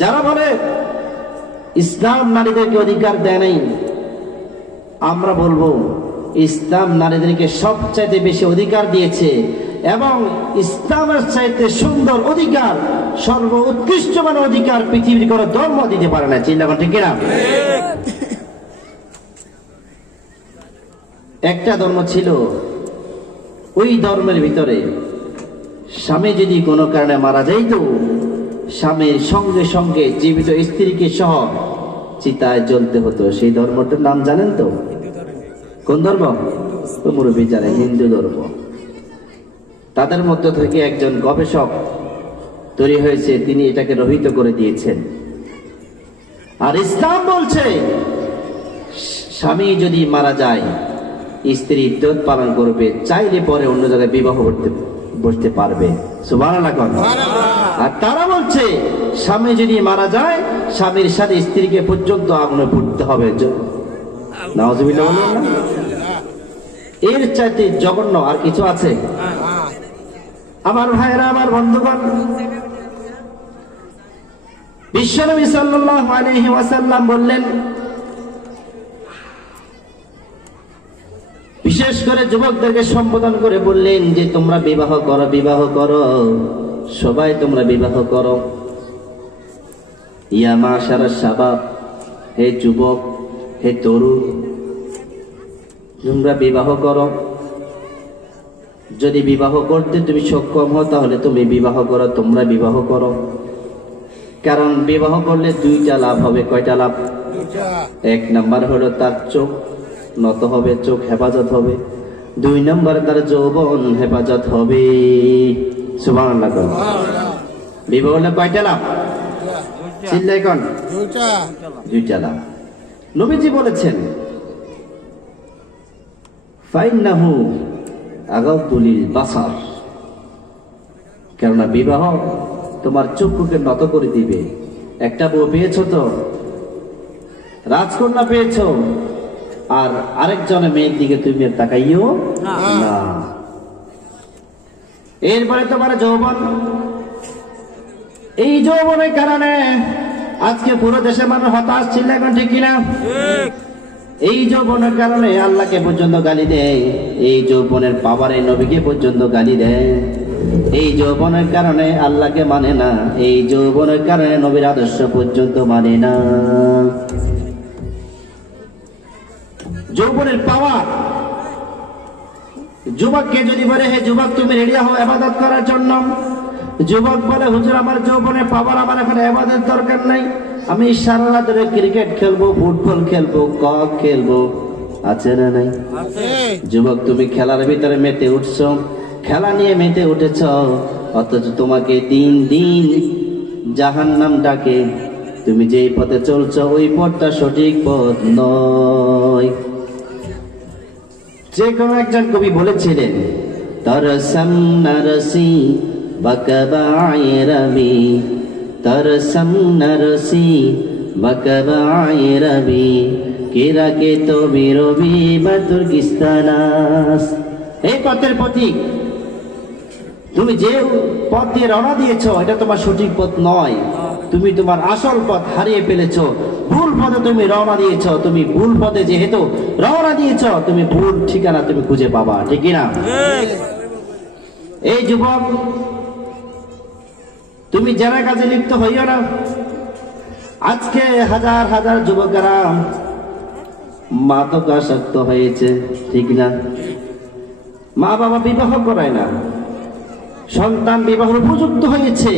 যারা বলে ইসলাম নারীদেরকে অধিকার দেয় নাই, আমরা বলবো ইসলাম নারীদেরকে সবচাইতে বেশি অধিকার দিয়েছে, এবং ইসলামের চাইতে সুন্দর অধিকার, সর্ব উৎকৃষ্টমান অধিকার পৃথিবীর কোন ধর্ম দিতে পারে না। চিন্তা ঠিক কিনা? একটা ধর্ম ছিল, ওই ধর্মের ভিতরে স্বামী যদি কোনো কারণে মারা যাইত, স্বামীর সঙ্গে সঙ্গে জীবিত স্ত্রীকে সহ চিতায় জ্বলতে হতো। সেই ধর্মটার নাম জানেন তো? কোন ধর্ম? মুরব্বী জানে, হিন্দু ধর্ম। তাদের মধ্য থেকে একজন গবেষক তৈরি হয়েছে, তিনি এটাকে রহিত করে দিয়েছেন। আর ইসলাম বলছে স্বামী যদি মারা যায়, স্ত্রী ইদ্দত পালন করবে, চাইলে পরে অন্য জায়গায় বিবাহ বসতে পারবে। সুবহানাল্লাহ। আর তারা বলছে স্বামী যদি মারা যায়, স্বামীর সাথে স্ত্রীকে পর্যন্ত আগুনে পুড়তে হবে। নাউজুবিল্লাহ। এর চাইতে জঘন্য আর কিছু আছে? আমার ভাইরা, আমার বন্ধুগণ, বিশ্বনবী সাল্লাল্লাহু আলাইহি ওয়াসাল্লাম বললেন, বিশেষ করে যুবকদেরকে সম্বোধন করে বললেন যে তোমরা বিবাহ করো, বিবাহ করো, সবাই তোমরা বিবাহ করো। ইয়া মাশারাশ শাবাব, হে যুবক, হে তরুণ, তোমরা বিবাহ করো। যদি বিবাহ করতে তুমি সক্ষম হও, তাহলে তুমি বিবাহ করো, তোমরা বিবাহ করো। কারণ বিবাহ করলে 2টা লাভ হবে। কয়টা লাভ? 1 নাম্বার হলো তার চোখ নত হবে, চোখ হেফাজত হবে। 2 নম্বরে তার যৌবন হেফাজত হবে। সুবহানাল্লাহ। বিবাহ হলে কয়টা লাভ? চিল্লাই কোন দুইটা লাভ। নবীজি বলেছেন ফাইন্নাহু আগাতুলিল বাসার, কেননা বিবাহ তোমার চক্ষুকে নত করে দিবে। একটা বউ পেয়েছ তো, রাজকন্যা পেয়েছ, আর আরেকজনের মেয়ের দিকে তুমি আর তাকাইও না। এরপরে তোমার যৌবন, এই যৌবনের কারণে আজকে পুরো দেশের মানুষ হতাশ ছিল, এখন ঠিক কিনা? এই যৌবনের কারণে আল্লাহকে পর্যন্ত গালি দেয়, এই যৌবনের পাওয়ারে নবীকে পর্যন্ত গালি দেয়, এই যৌবনের কারণে আল্লাহকে মানে না, এই যৌবনের কারণে নবীর আদর্শ পর্যন্ত মানে না। যৌবনের পাওয়ার, যুবককে যদি বলে হে যুবক তুমি রেডি হও ইবাদত করার জন্য, যুবক বলে হুজুর আমার যৌবনের পাওয়ার, আমার এখন ইবাদত দরকার নাই, আমি সারা রাত ধরে ক্রিকেট খেলবো, ফুটবল খেলবো, কক খেলবো, আছে না নাই? যুবক তুমি খেলার ভিতরে মেতে উঠছো, খেলা নিয়ে মেতে উঠেছ, অথচ তোমাকে দিন দিন জাহান্নাম ডাকে, তুমি যেই পথে চলছো ওই পথটা সঠিক পথ নয়। যে কোনো একজন কবি বলেছিলেন তরসম নরসি বকবায়ে রবি, তরসম নরসি বকবায়ে রবি, কেরাকে তো বিরবি বতুর্কিস্তানাস। এই পথের প্রতীক, তুমি যে পথ দিয়ে রওনা দিয়েছ এটা তোমার সঠিক পথ নয়, তুমি তোমার আসল পথ হারিয়ে ফেলেছ, ভুল পথে তুমি রওনা দিয়েছ, তুমি ভুল পথে যেহেতু রওনা দিয়েছ তুমি ভুল ঠিকানা তুমি খুঁজে পাবা, ঠিক কিনা? এই যুবক তুমি যারা কাজে লিপ্ত হইও না। আজকে হাজার হাজার যুবকেরা মাদকাসক্ত হয়েছে, ঠিক না? মা বাবা বিবাহ করায় না, সন্তান বিবাহের উপযুক্ত হয়েছে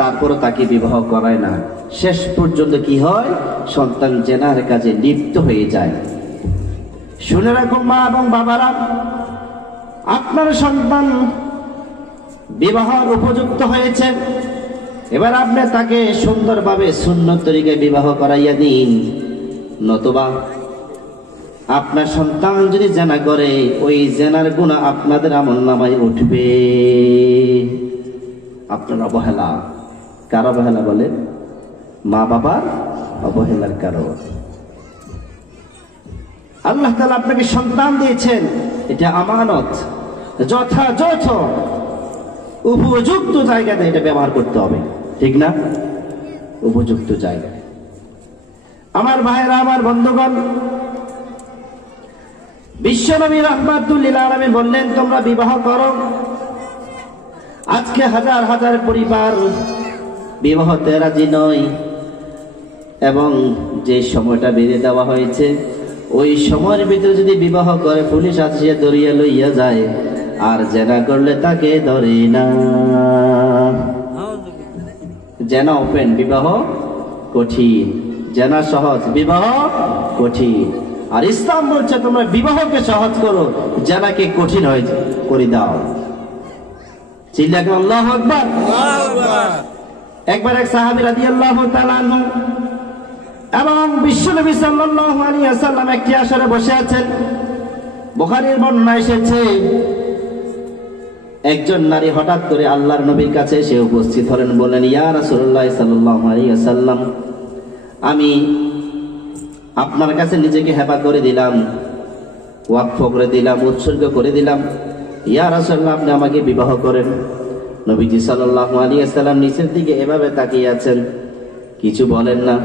তারপরে তাকে বিবাহ করায় না, শেষ পর্যন্ত কি হয়? সন্তান জেনার কাজে লিপ্ত হয়ে যায়। শুনে রাখুন মা এবং বাবারা, আপনার সন্তান বিবাহের উপযুক্ত হয়েছে, এবার আপনি তাকে সুন্দরভাবে সুন্নত তরিকায় বিবাহ করাইয়া দিন, নতুবা আপনার সন্তান যদি জেনা করে ওই জেনার গুনাহ আপনাদের আমলনামায় উঠবে। আপনার অবহেলা, কার অবহেলা বলেন? মা বাবার অবহেলার কারণ। আল্লাহ তাআলা আপনাকে সন্তান দিয়েছেন, এটা আমানত, যথাযথ উপযুক্ত জায়গাতে এটা ব্যবহার করতে হবে, ঠিক না? উপযুক্ত জায়গায়। আমার ভাইরা, আমার বন্ধুগণ, বিশ্বনবী রাহমাতুল লিল আলামিন বললেন তোমরা বিবাহ করো। আজকে হাজার হাজার পরিবার বিবাহতে রাজি নয়, এবং যে সময়টা বেঁধে দেওয়া হয়েছে ওই সময়ের ভিতরে যদি বিবাহ করে পুলিশ আসিয়া ধরিয়া লইয়া যায়, আর জেনা করলে তাকে ধরে না। জেনা ওপেন, বিবাহ কঠিন, জেনা সহজ, বিবাহ কঠিন। আর ইসলাম বলছে তোমরা বিবাহকে সহজ করো, জেনাকে কঠিন হয়ে করে দাও। চিল্লাকে আল্লাহু আকবার। একবার এক সাহাবী রাদিয়াল্লাহু তাআলা আনহু এবং বিশ্বনবী সাল্লাল্লাহু আলাইহি ওয়াসাল্লাম একটি আসরে বসে আছেন। বুখারীর বর্ণনা এসেছে একজন নারী হঠাৎ করে আল্লাহর নবীর কাছে এসে উপস্থিত হলেন, বললেন ইয়া রাসূলুল্লাহ সাল্লাল্লাহু আলাইহি ওয়াসাল্লাম, আমি আপনার কাছে নিজেকে হেবা করে দিলাম, ওয়াকফ করে দিলাম, উৎসর্গ করে দিলাম, ইয়া রাসূলুল্লাহ আপনি আমাকে বিবাহ করেন। নবীজি সাল্লাল্লাহু আলাইহি ওয়াসাল্লাম নিচের দিকে এভাবে তাকিয়ে আছেন, কিছু বলেন না।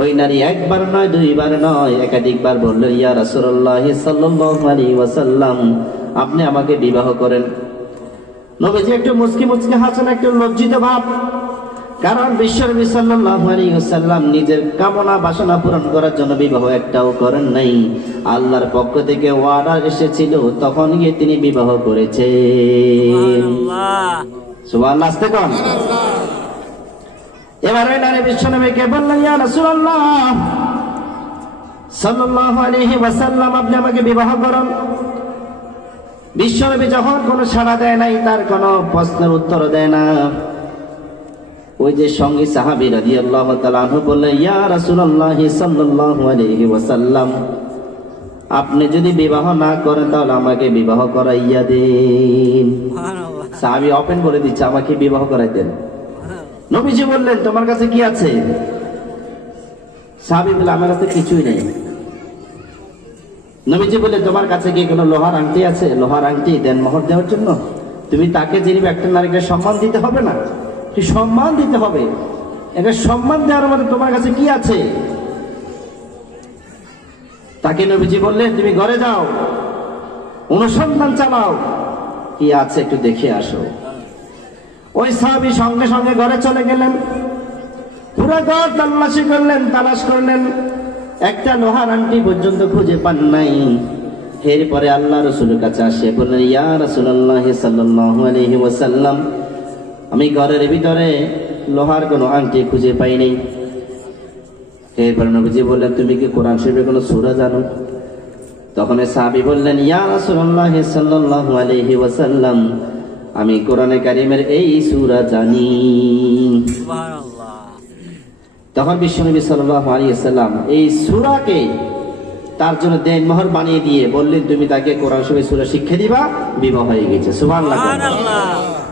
ওই নারী একবার নয়, দুইবার নয়, একাধিকবার বললেন ইয়া রাসূলুল্লাহ সাল্লাল্লাহু আলাইহি ওয়াসাল্লাম আপনি আমাকে বিবাহ করেন। নবীজি একটু মুচকি মুচকি হাসেন, একটু লজ্জিত ভাব, কারণ বিশ্বনবী সাল্লাল্লাহু আলাইহি ওয়াসাল্লাম নিজের কামনা বাসনা পূরণ করার জন্য বিবাহ একটাও করেন নাই। আল্লাহর পক্ষ থেকে ওয়াদা এসেছিল, তখন গিয়ে তিনি বিবাহ করেছেন। সুবহানাল্লাহ, আস্তে কোন। এবার ওই নারী বিশ্বনবীকে বললেন ইয়া রাসূলুল্লাহ সাল্লাল্লাহু আলাইহি ওয়াসাল্লাম আপনি আমাকে বিবাহ করুন। বিশ্বনবী যখন কোনো সাড়া দেয় নাই, তার কোনো প্রশ্নের উত্তর দেয় না, ওই যে সঙ্গী সাহাবী রাদিয়াল্লাহু তাআলা আনহু বললেন, ইয়া রাসূলুল্লাহ সাল্লাল্লাহু আলাইহি ওয়াসাল্লাম, আপনি যদি বিবাহ না করেন তাহলে আমাকে বিবাহ করাইয়া দেন। সাহাবী ওপেন করে দিচ্ছে, আমাকে বিবাহ করাই দেন। নবীজি বললেন, তোমার কাছে কি আছে? সাহাবী বললেন, আমার কাছে কিছুই নেই। নবীজি বললেন, তোমার কাছে কি কোনো লোহার আংটি আছে? লোহার আংটি দেন মোহর দেওয়ার জন্য। তুমি তাকে যিনি একটা নারীকে সম্মান দিতে হবে না, সম্মান দিতে হবে। এটা সম্মান দেওয়ার মধ্যে তোমার কাছে কি আছে? তাকে নবীজি বললেন, তুমি ঘরে যাও, অনুসন্ধান চালাও, কি আছে একটু দেখে আসো। ওই সাহাবী সঙ্গে সঙ্গে ঘরে চলে গেলেন, পুরো ঘর তল্লাশি করলেন, তালাশ করলেন, একটা লোহার আংটি পর্যন্ত খুঁজে পান নাই। এরপরে আল্লাহ রাসূলের কাছে আসে বললেন, ইয়া রাসূলুল্লাহ সাল্লাল্লাহু আলাইহি ওয়াসাল্লাম, আমি ঘরের ভিতরে লোহার কোনো আংটি খুঁজে পাইনি। এরপরে নবীজি বললেন, তুমি কি কোরআন শরীফের কোনো সূরা জানো? তখন সাহাবী বললেন, ইয়া রাসূলুল্লাহ সাল্লাল্লাহু আলাইহি ওয়াসাল্লাম, আমি কোরআনে কারীমের এই সূরা জানি। সুবহানাল্লাহ। তখন বিশ্বনবী সাল্লাল্লাহু আলাইহি ওয়াসাল্লাম এই সূরাকে তার জন্য দেনমোহর বানিয়ে দিয়ে বললেন, তুমি তাকে কোরআন শরীফের সূরা শিক্ষা দিবা, বিবাহ হয়ে গেছে। সুবহানাল্লাহ।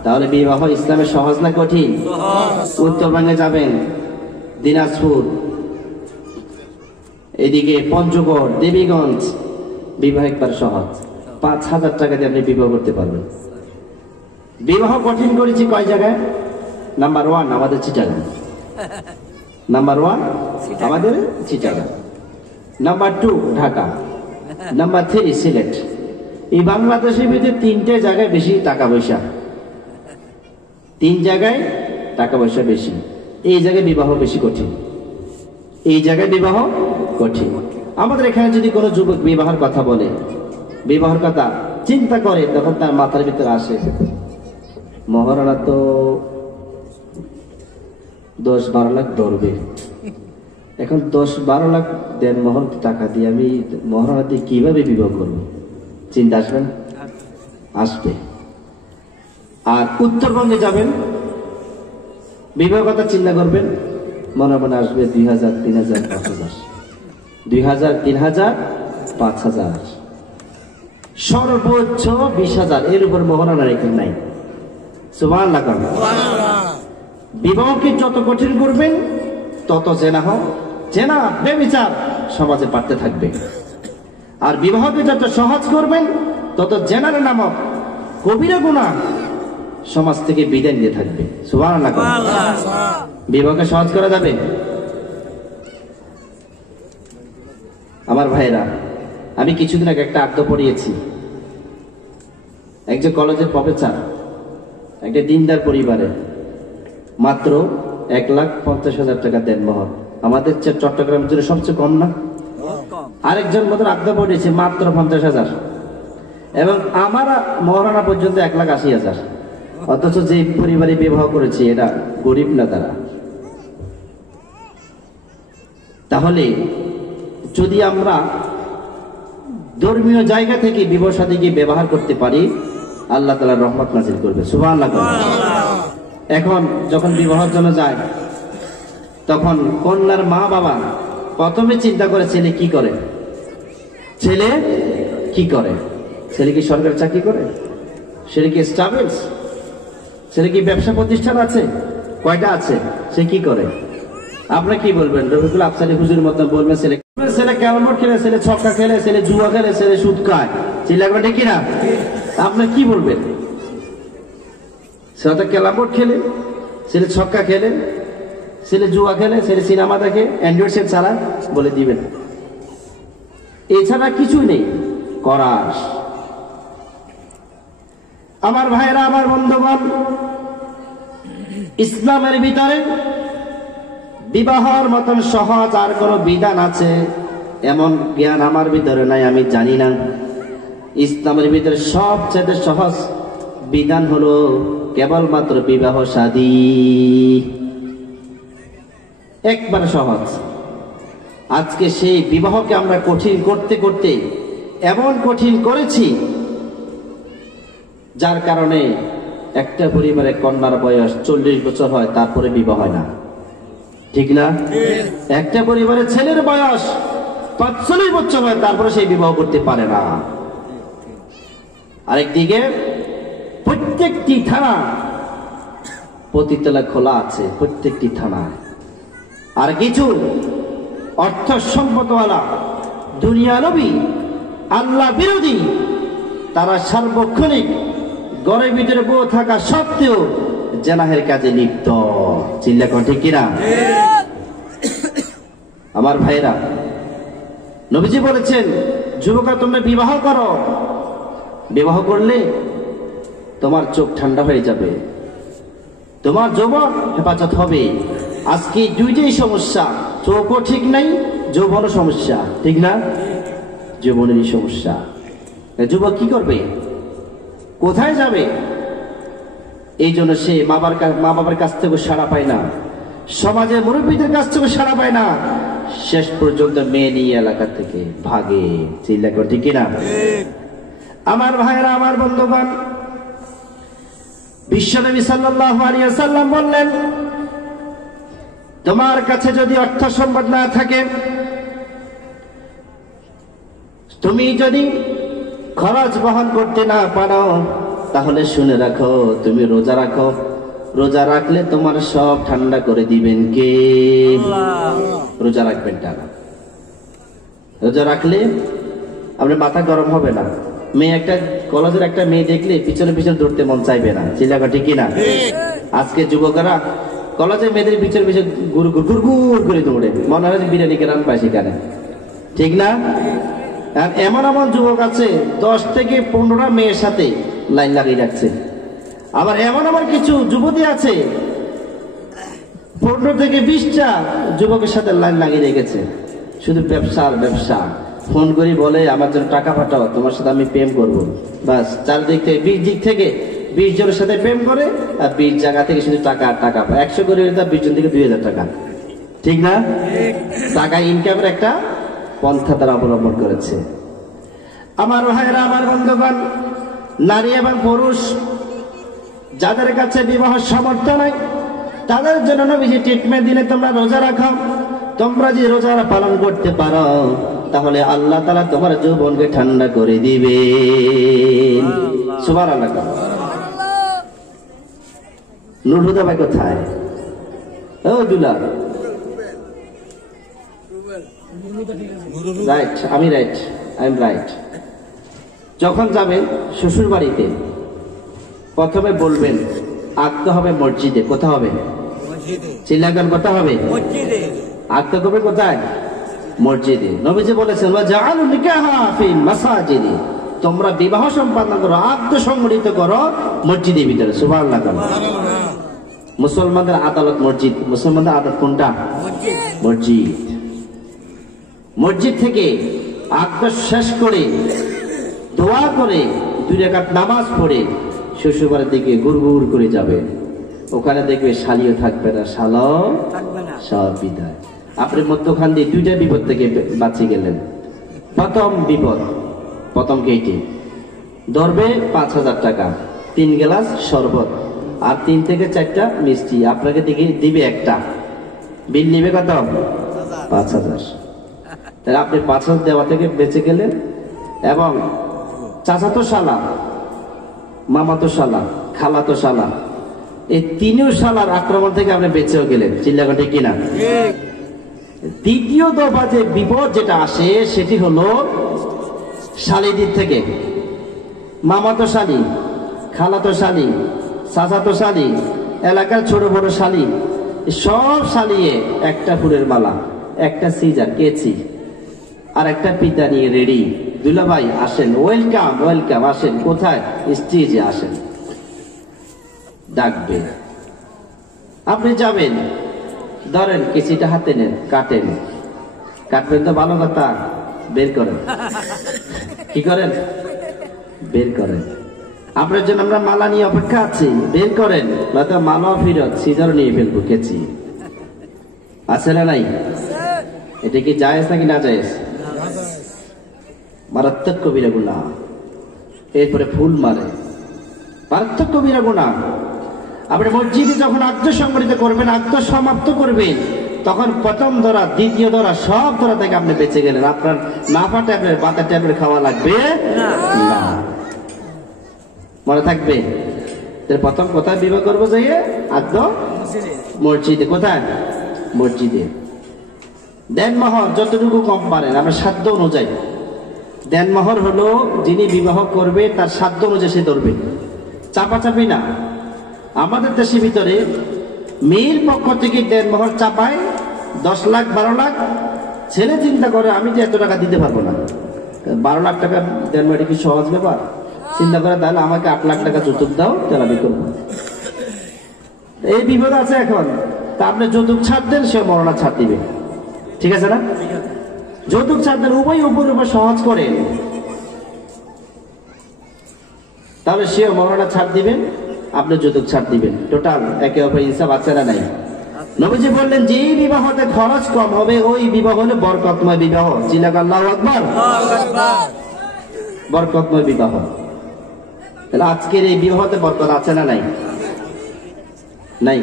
তাহলে বিবাহ ইসলামের সহজ না কঠিন? উত্তরবঙ্গে যাবেন, দিনাজপুর, এদিকে পঞ্চগড়, দেবীগঞ্জ, বিবাহ একবার সহজ। 5,000 টাকা দিয়ে আপনি বিবাহ করতে পারবেন। বিবাহ কঠিন করেছি কয় জায়গায়? নাম্বার 1 আমাদের চিটাগাং, নাম্বার 1 আমাদের চিটাগাং, নাম্বার 2 ঢাকা, নাম্বার 3 সিলেট। এই বাংলাদেশের ভিতরে 3টে জায়গায় বেশি টাকা পয়সা, 3 জায়গায় টাকা পয়সা বেশি। এই জায়গায় বিবাহ বেশি কঠিন, এই জায়গায় বিবাহ কঠিন। আমাদের এখানে যদি কোনো যুবক বিবাহের কথা বলে, বিবাহের কথা চিন্তা করে, তখন তার মাথার ভিতরে আসে, মহারণা তো 10-12 লাখ ধরবে। এখন 10-12 লাখ দেন মোহর টাকা দিয়ে আমি মহারণা দিয়ে কিভাবে বিবাহ করবো? চিন্তা আসবেন? আসবে। আর উত্তরবঙ্গে যাবেন, বিবাহ কথা চিন্তা করবেন, মনে মনে আসবে 2,000, 3,000, 5,000, 2,000, 3,000, 5,000, সর্বোচ্চ 20,000। এর উপর মহারণা রেখে নাই। সুবহানাল্লাহ। বিবাহকে যত কঠিন করবেন তত জেনা হোক, জেনা বেবিচার সমাজে বাড়তে থাকবে। আর বিবাহকে যত সহজ করবেন তত জেনার নামক কবিরা গুনাহ সমাজ থেকে বিদায় নিয়ে থাকবে। সুবহানাল্লাহ। বিবাহকে সহজ করা যাবে? আমার ভাইরা, আমি কিছুদিন আগে একটা আড্ডা পড়িয়েছি। একজন কলেজের প্রফেসর, একটা দিনদার পরিবারে, মাত্র 1,50,000 টাকা দেন মোহর। আমাদের চট্টগ্রামের জন্য সবচেয়ে কম না? আরেকজন মতো আড্ডা পড়িয়েছে, মাত্র 50,000, এবং আমার মহারণা পর্যন্ত 1,80,000। অথচ যে পরিবারে বিবাহ করেছে এরা গরিব না তারা। তাহলে যদি আমরা ধর্মীয় জায়গা থেকে বিবাহ শাদীকে ব্যবহার করতে পারি, আল্লাহ তাআলা রহমত নাযিল করবে। সুবহানাল্লাহ। এখন যখন বিবাহের জন্য যায়, তখন কন্যার মা বাবা প্রথমে চিন্তা করে ছেলে কি করে, ছেলে কি করে। ছেলে কি সরকারি চাকরি করে? ছেলে কি স্টাবলস? ছেলে কি ব্যবসা প্রতিষ্ঠান আছে? কয়টা আছে? সে কি করে? আপনি কি বলবেন? রফিকুল আফসারি হুজুর মতো বলবেন ছেলে ক্যারম বোর্ড খেলে, ছেলে ছক্কা খেলে, ছেলে জুয়া খেলে, ছেলে সুদ খায়, ছেলে একবার ঠিক না? আপনি কি বলবেন? ছেলে ক্যারম বোর্ড খেলে, ছেলে ছক্কা খেলে, ছেলে জুয়া খেলে, ছেলে সিনেমা দেখে, অ্যান্ড্রয়েড সেট চালায়, বলে দিবেন। এছাড়া কিছুই নেই করার। আমার ভাইরা, আমার বন্ধুগণ, ইসলামের ভিতরে বিবাহর মতন সহজ আর কোন বিধান আছে এমন জ্ঞান আমার ভিতরে নাই, আমি জানি না। ইসলামের ভিতরে সবচেয়ে সহজ বিধান হলো কেবলমাত্র বিবাহ শাদী। একবারে সহজ। আজকে সেই বিবাহকে আমরা কঠিন করতে করতে এমন কঠিন করেছি, যার কারণে একটা পরিবারে কন্যার বয়স 40 বছর হয়, তারপরে বিবাহ হয় না, ঠিক না? একটা পরিবারে ছেলের বয়স 45 বছর হয়, তারপরে সেই বিবাহ করতে পারে না। আরেকদিকে প্রত্যেকটি থানা পতিতলা খোলা আছে, প্রত্যেকটি থানা। আর কিছু অর্থ সম্পদওয়ালা দুনিয়ালোভী আল্লাহ বিরোধী, তারা সার্বক্ষণিক ঘরের ভিতরে বউ থাকা সত্ত্বেও জেনাহের কাজে লিপ্ত। চিল্লা কর ঠিক কিনা? আমার ভাইরা, নবীজি বলেছেন, যুবকরা তোমরা বিবাহ করো, বিবাহ করলে তোমার চোখ ঠান্ডা হয়ে যাবে, তোমার যৌবন হেফাজত হবে। আজকে দুইটাই সমস্যা, চোখও ঠিক নাই, যৌবনও সমস্যা, ঠিক না? যৌবনেরই সমস্যা। যুবক কি করবে, কোথায় যাবে? এই জন্য সে মা বাবার কাছ থেকে সাড়া পায় না, সমাজের মুরব্বীদের কাছ থেকে সাড়া পায় না, শেষ পর্যন্ত মেয়ে নিয়ে এলাকা থেকে ভাগে। চিল্লা করে ঠিক কিনা? আমার ভাইয়েরা, আমার বন্ধুগণ, বিশ্বনবী সাল্লাল্লাহু আলাইহি ওয়াসাল্লাম বললেন, তোমার কাছে যদি অর্থ সম্পদ না থাকে, তুমি যদি খরচ বহন করতে না পারো, তাহলে শুনে রাখো, তুমি রোজা রাখো। রোজা রাখলে তোমার সব ঠান্ডা করে দিবেন কে? রোজা রাখবেন টানা। রোজা রাখলে আপনার মাথা গরম হবে না। মেয়ে একটা কলেজের একটা মেয়ে দেখলে পিছনে পিছনে দৌড়তে মন চাইবে না। চিল্লাকা ঠিক কিনা? আজকে যুবকেরা কলেজের মেয়েদের পিছনে পিছনে গুর গুর করে দৌড়ে, মনে হয় বিরিয়ানিকে রান পায় সেখানে, ঠিক না? আর এমন এমন যুবক আছে 10 থেকে 15টা মেয়ের সাথে লাইন লাগিয়ে রাখছে। আবার এমন এমন কিছু যুবতী আছে 15 থেকে 20টা যুবকের সাথে লাইন লাগিয়ে রেখেছে, শুধু ব্যবসা আর ব্যবসা। ফোন করি বলে, আমার জন্য টাকা পাঠাও, তোমার সাথে আমি প্রেম করবো। বাস, 4 দিক থেকে 20 দিক থেকে 20 জনের সাথে প্রেম করে, আর 20 জায়গা থেকে শুধু টাকা আর টাকা পায়। 100 করে 20 জন থেকে 2000 টাকা, ঠিক না? টাকা ইনকামের একটা পন্থা তারা অবলম্বন করেছে। আমার ভাইয়েরা, আমার বন্ধুগণ, নারী এবং পুরুষ যাদের কাছে বিবাহ সামর্থ্য নাই, তাদের জন্য নবীজি ট্রিটমেন্ট দিলে, তোমরা রোজা রাখো। তোমরা যে রোজা পালন করতে পারো, তাহলে আল্লাহ তাআলা তোমার যৌবনকে ঠান্ডা করে দিবে। সুবহানাল্লাহ। নূর হুদা ভাই কোথায়? ও দুলাল, রাইট, আমি রাইট, আই এম রাইট। যখন যাবেন শ্বশুর বাড়িতে, প্রথমে বলবেন আঁকতে হবে মসজিদে। কোথা হবে? চিল্লাগান কথা হবে। আঁকতে হবে কোথায়? মসজিদে। নবীজি বলেছেন, জাআলু নিকাহা ফিল মাসাজিদি, তোমরা বিবাহ সম্পাদন করো, আদ্য সংগঠিত করো মসজিদের ভিতরে। সুবহানাল্লাহ। মুসলমানদের আদালত মসজিদ। মুসলমানদের আদালত কোনটা? মসজিদ। মসজিদ থেকে আদ্য শেষ করে দোয়া করে 2 রাকাত নামাজ পড়ে শ্বশুরবাড়ির দিকে গুড়গুড় করে যাবে। ওখানে দেখবে শালিও থাকবে না, শালাও থাকবে না, সব বিদায়। আপনি মধ্যখান দিয়ে 2টা বিপদ থেকে বাঁচিয়ে গেলেন। প্রথম বিপদ, প্রথম গেটে ধরবে 5000 টাকা, 3 গ্লাস শরবত আর 3 থেকে 4টা মিষ্টি, আপনাকে দিবে একটা। বিল নিবে কত? 5000। তাহলে আপনি 5000 দেওয়া থেকে বেঁচে গেলেন। এবং চাচাতো শালা, মামাতো শালা, খালাতো শালা, এই 3 শালার আক্রমণ থেকে আপনি বেঁচেও গেলেন। চিল্লাগা ঠিক কিনা? দ্বিতীয় দফা যে বিপদ যেটা আসে, সেটি হলো শালিদির থেকে। মামাতো শালি, খালাতো শালি, চাচাতো শালি, এলাকার ছোট বড় শালি, সব শালিয়ে একটা ফুলের মালা, একটা সিজার, কেচি আর একটা পিতা নিয়ে রেডি। দুলা ভাই আসেন, ওয়েলকাম ওয়েলকাম, আসেন। কোথায়? স্টেজে আসেন। ডাকবে, আপনি যাবেন, ধরেন কেচিটা হাতে নেন, কাটেন। কাটবেন তো ভালো কথা, বের করেন। কি করেন? বের করেন। আপনার জন্য আমরা মালা নিয়ে অপেক্ষা আছি, বের করেন, নয়তো মালা ফিরত, সিজারও নিয়ে ফেলবো। কেচি আছে না নাই? এটা কি জায়েজ নাকি না জায়েজ? মারাত্মক কবিরা গুনাহ। এরপরে ফুল মারে, পার্থক্য বিরা গুনাহ। আপনি মসজিদে যখন আত্মসংগঠিত করবেন, আত্মসমাপ্ত করবেন, তখন প্রথম ধরা, দ্বিতীয় ধরা, সব ধরা থেকে আপনি বেঁচে গেলেন। আপনার নাফা ট্যাবলেট, বাতা ট্যাবলেট খাওয়া লাগবে না। মনে থাকবে। প্রথম কোথায় বিবাহ করবো? যাইয়ে আদ্য মসজিদে। কোথায়? মসজিদে। দেনমোহর যতটুকু কম পারেন আপনার সাধ্য অনুযায়ী। দেনমোহর হলো যিনি বিবাহ করবে তার সাধ্য অনুযায়ী সে ধরবে, চাপাচাপি না। আমাদের দেশের ভিতরে মেয়ের পক্ষ থেকে দেনমোহর চাপায় 10 লাখ 12 লাখ। ছেলে চিন্তা করে আমি তো এত টাকা দিতে পারবো না। 12 লাখ টাকা দেনমোহর কি সহজ ব্যাপার? চিন্তা করে তাহলে আমাকে 8 লাখ টাকা যৌতুক দাও, তাহলে আমি করবো। এই বিপদ আছে এখন। তা আপনি যৌতুক ছাড় দেন, সে মরণা ছাড় দিবে। ঠিক আছে না? যৌতুক ছাড় দেন, উভয় উপর সহজ করেন, তাহলে সে মরণা ছাড় দিবেন, আপনি যৌতুক ছাড় দিবেন। টোটাল একে অপর ইনসাফ আছে না নাই? নবীজি বললেন যে বিবাহতে খরচ কম হবে ওই বিবাহ হলো বরকতময় বিবাহ। চিল্লাক আল্লাহু আকবার। বরকতময় বিবাহ। তাহলে আজকের এই বিবাহতে বরকত আছে না নাই? নাই।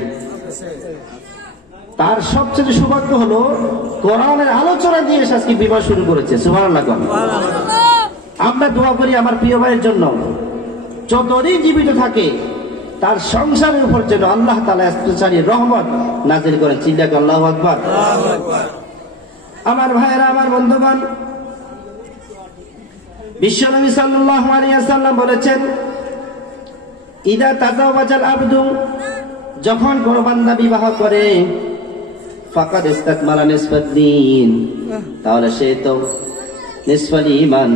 তার সবচেয়ে সৌভাগ্য হলো কোরআনের আলোচনা দিয়ে আজকে বিবাহ শুরু করেছে। সুবহানাল্লাহ। আমরা দোয়া করি আমার প্রিয় ভাইয়ের জন্য, যতদিন জীবিত থাকে তার সংসারের উপর যেন আল্লাহ তাআলা স্পেশালি রহমত নাযিল করেন। চিল্লাক আল্লাহু আকবার। আমার ভাইয়েরা, আমার বন্ধুগণ, বিশ্বনবী সাল্লাল্লাহু আলাইহি ওয়াসাল্লাম বলেছেন, ইদা তাজাওয়াজাল আবদু, যখন কোন বান্দা বিবাহ করে, ফাকাদ ইস্তাকমালা নিসফাদ দ্বীন, তাহলে সে তো নিসফাল ঈমান,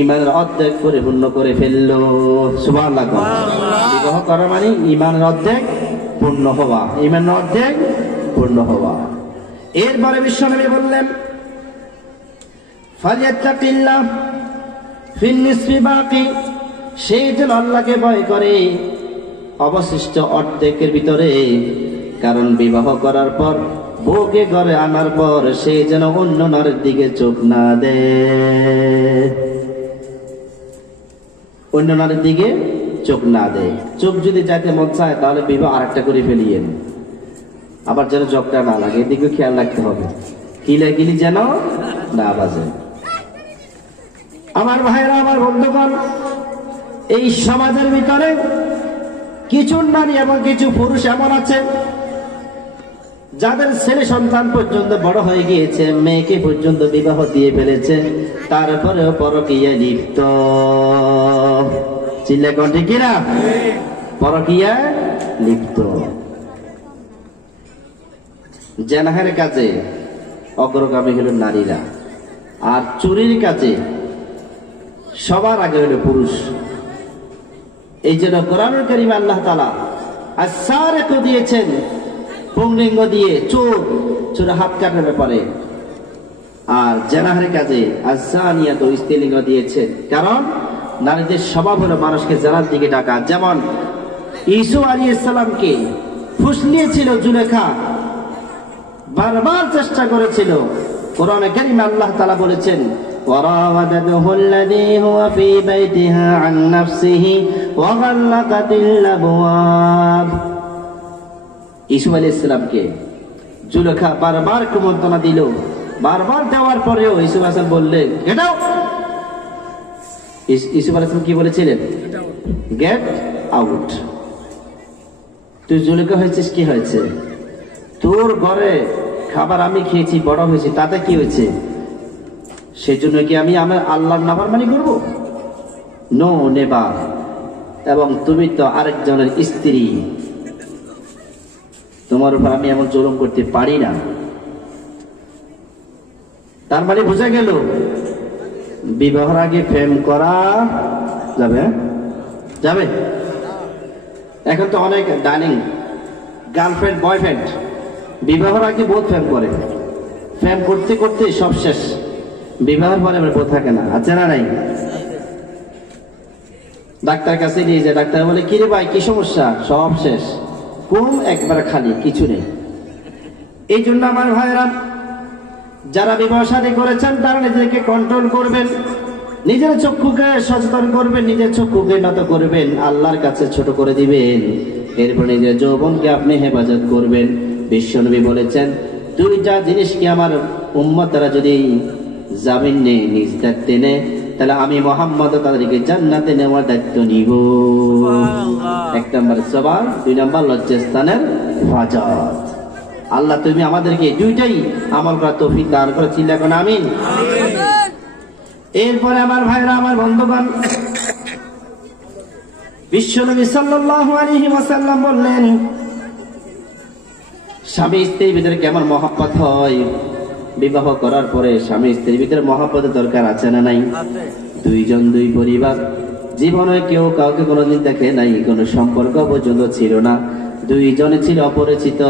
ঈমানের অর্ধেক পরিপূর্ণ করে ফেললো। সুবহানাল্লাহ। বিবাহ করা মানে ঈমানের অর্ধেক পূর্ণ হওয়া, ঈমানের অর্ধেক পূর্ণ হওয়া। এরপরে বিশ্বনবী বললেন, ফালিয়াত্তাকিল্লাহ ফিন নিসফি বাকি, সে যেন আল্লাহকে ভয় করে অবশিষ্ট অর্ধেকের ভিতরে। কারণ বিবাহ করার পর, বউকে ঘরে আনার পর সে যেন অন্য নারীর দিকে চোখ না দেয়, অন্য নারীর দিকে চোখ না দেয়। চোখ যদি যাইতে মন চায় তাহলে বিবাহ আরেকটা করে ফেলিয়েন, আবার যেন জবটা না লাগে, এদিকে খেয়াল রাখতে হবে, কিলাকিলি যেন না বাজে। আমার ভাইরা, আমার বন্ধুগণ, এই সমাজের ভিতরে কিছু নারী এবং কিছু পুরুষ এমন আছে যাদের ছেলে সন্তান পর্যন্ত বড় হয়ে গিয়েছে, মেয়েকে পর্যন্ত বিবাহ দিয়ে ফেলেছে, তারপরেও পরকীয়ায় লিপ্ত। চিল্লা কোন ঠিক না? পরকীয়ায় লিপ্ত। জেনাহের কাজে অগ্রগামী হলো নারীরা, আর চুরির কাজে সবার আগে হলো পুরুষ। এই জন্য কোরআনুল কারীমে আল্লাহ তাআলা আস-সারিকু দিয়েছেন পুংলিঙ্গ দিয়ে, চোর, চোরের হাত কাটার ব্যাপারে। আর জেনাহের কাজে আস-জানিয়াতু স্ত্রীলিঙ্গ দিয়েছেন, কারণ নারীদের স্বভাব হলো মানুষকে জেনার দিকে ডাকা। যেমন ইউসুফ আলাইহিস সালামকে ফুসলিয়েছিল জুলেখা, বারবার চেষ্টা করেছিল। কোরআনে কারীমে আল্লাহ তাআলা বলেছেন, وراودته الذي هو في بيتها عن نفسه وغلقت الابواب। ইউসুফ আলাইহিস সালামকে জুলেখা বারবার কুমন্ত্রণা দিল, বারবার দেওয়ার পরেও ইউসুফ আলাইহিস সালাম বললেন, গেট আউট। ইউসুফ আলাইহিস সালাম কি বলেছিলেন? Get out. তুই জুলেখা হয়েছিস, কি হয়েছে? তোর ঘরে খাবার আমি খেয়েছি, বড় হয়েছি, তাতে কি হয়েছে? সেই জন্য কি আমি আমার আল্লাহর নাফরমানি করব? No, never. এবং তুমি তো আরেকজনের স্ত্রী, তোমার উপর আমি এমন জুলুম করতে পারি না। তার মানে বোঝা গেল বিবাহের আগে প্রেম করা যাবে যাবে। এখন তো অনেক ডাইনিং গার্লফ্রেন্ড বয়ফ্রেন্ড বিবাহের আগে বহুত প্রেম করে, প্রেম করতে করতে সব শেষ, বিবাহের পরে আমার বউ থাকে না। আছে না নাই? ডাক্তার কাছে নিয়ে যায়, ডাক্তার বলে, কিরে ভাই কি সমস্যা? সব শেষ, ঘুম একবারে খালি, কিছু নেই। এই জন্য আমার ভাইয়েরা, যারা বিবাহ শাদী করেছেন তারা নিজেকে কন্ট্রোল করবেন। নিজের চক্ষুকে সচেতন করবেন, নিজের চক্ষুকে নত করবেন, আল্লাহর কাছে ছোট করে দিবেন। এরপর নিজের যৌবনকে আপনি হেফাজত করবেন। বিশ্বনবী বলেছেন, দুইটা জিনিসকে আমার উম্মতরা যদি জামিন নেই, নিজ দায়িত্বে নেয়, তাহলে আমি মুহাম্মদ তাদেরকে জান্নাতে নেওয়ার দায়িত্ব নিব। এক নম্বর সবার, দুই নম্বর লজ্জাস্থানের হেফাজত। আল্লাহ তুমি আমাদেরকে দুইটাই আমল করার তৌফিক দান করে, চিল্লা কোন আমিন। এরপরে আমার ভাইরা, আমার বন্ধুগণ, বিশ্বনবী সাল্লাল্লাহু আলাইহি ওয়াসাল্লাম বললেন, স্বামী স্ত্রীর ভিতরে কেমন মহব্বত হয়। বিবাহ করার পরে স্বামী স্ত্রীর ভিতরে মহব্বতের দরকার আছে না নাই? দুইজন দুই পরিবার, জীবনে কেউ কাউকে কোনোদিন দেখে নাই, কোনো সম্পর্ক পর্যন্ত ছিল না, দুইজনে ছিল অপরিচিত।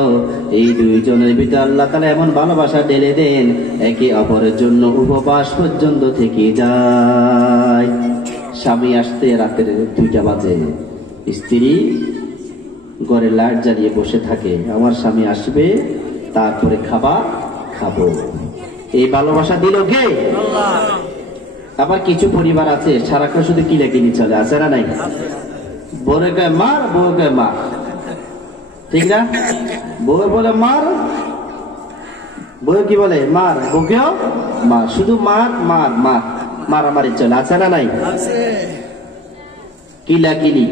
এই দুইজনের ভিতরে আল্লাহ তাআলা এমন ভালোবাসা ঢেলে দেন, একে অপরের জন্য উপবাস পর্যন্ত থেকে যায়। স্বামী আসতে রাতের 2টা বাজে, স্ত্রী ঘরে লাইট জ্বালিয়ে বসে থাকে, আমার স্বামী আসবে, তারপরে খাবার খাবো। এই ভালোবাসা দিল কে? আল্লাহ। আবার কিছু পরিবার আছে সারাক্ষণ শুধু কিলাকিলি চলে, আছে না নাই? বউকে মার, বউকে মার, ঠিক না? বউ বলে মার, বউ কি বলে মার, বউকেও মার, শুধু মার মার মার, মারামারি চলে, আছে না নাই? কিলাকিলি।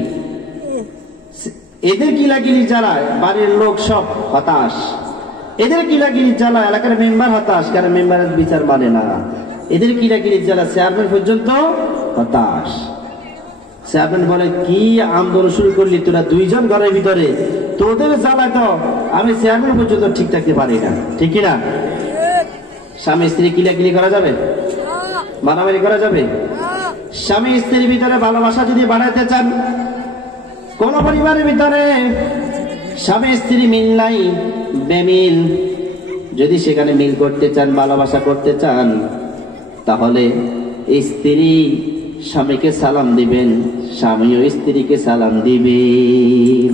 এদের কিলাকিলি জ্বালা বাড়ির লোক সব হতাশ, এদের কিলাকিলি জ্বালা এলাকার মেম্বার হতাশ, কারণ মেম্বারের বিচার মানে না। এদের কিলাকিলি জ্বালা চেয়ারম্যান পর্যন্ত হতাশ। চেয়ারম্যান বলে, কি আন্দোলন শুরু করলি তোরা দুইজন ঘরের ভিতরে, তোদের জ্বালায় তো আমি চেয়ারম্যান পর্যন্ত ঠিক থাকতে পারি না, ঠিক কিনা? স্বামী স্ত্রী কিলাকিলি করা যাবে? মারামারি করা যাবে? স্বামী স্ত্রীর ভিতরে ভালোবাসা যদি বাড়াইতে চান, কোন পরিবারের ভিতরে স্বামী স্ত্রী মিল নাই, বেমিল, যদি সেখানে মিল করতে চান, ভালোবাসা করতে চান, তাহলে স্ত্রী স্বামীকে সালাম দিবেন, স্বামীও স্ত্রীকে সালাম দিবেন।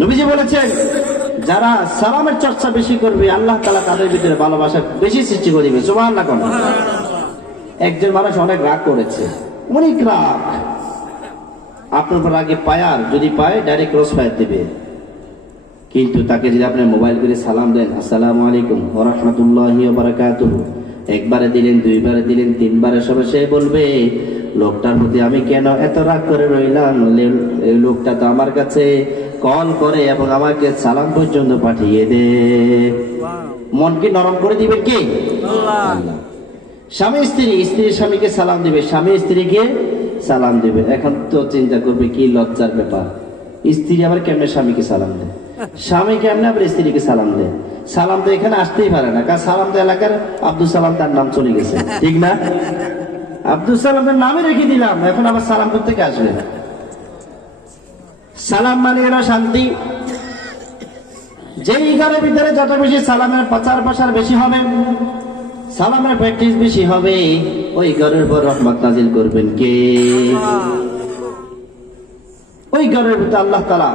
নবীজি বলেছেন, যারা সালামের চর্চা বেশি করবে, আল্লাহ তাআলা তাদের ভিতরে ভালোবাসা বেশি সৃষ্টি করবে। সুবহানাল্লাহ। একজন মানুষ অনেক রাগ করেছে, অনেক রাগ, আপনার উপর আগে পায়ার যদি পায় ডাইরেক্ট ক্রস ফায়ার দিবে, কিন্তু তাকে যদি আপনি মোবাইল করে সালাম দেন, আসসালামু আলাইকুম ওয়া রাহমাতুল্লাহি ওয়া বারাকাতুহু, একবারে দিলেন, দুইবারে দিলেন, তিনবারে সবে সে বলবে, লোকটার প্রতি আমি কেন এত রাগ করে রইলাম, লোকটা তো আমার কাছে কল করে এবং আমাকে সালাম পর্যন্ত পাঠিয়ে দে। মনকে নরম করে দিবে কে? আল্লাহ। স্বামী স্ত্রী, স্ত্রী স্বামীকে সালাম দিবে, স্বামী স্ত্রীকে সালাম দিবে। এখন তো চিন্তা করবে, কি লজ্জার ব্যাপার, স্ত্রী আবার কেমনে স্বামীকে সালাম দেয়, স্বামী কেমনে আবার স্ত্রীকে সালাম দেয়। সালাম তো এখানে আসতেই পারে না, কারণ সালাম তো এলাকার আব্দুল সালাম, তার নাম চলে গেছে, ঠিক না? আব্দুল সালামের নামে রেখে দিলাম, এখন আবার সালাম করতে কে আসবে? সালাম মানে এরা শান্তি। যেই ঘরের ভিতরে যত বেশি সালামের প্রচার প্রসার বেশি হবে, সালামের প্র্যাকটিস বেশি হবে, ওই ঘরের উপর রহমত নাজিল করবেন কে? ওই ঘরের ভিতরে আল্লাহ তাআলা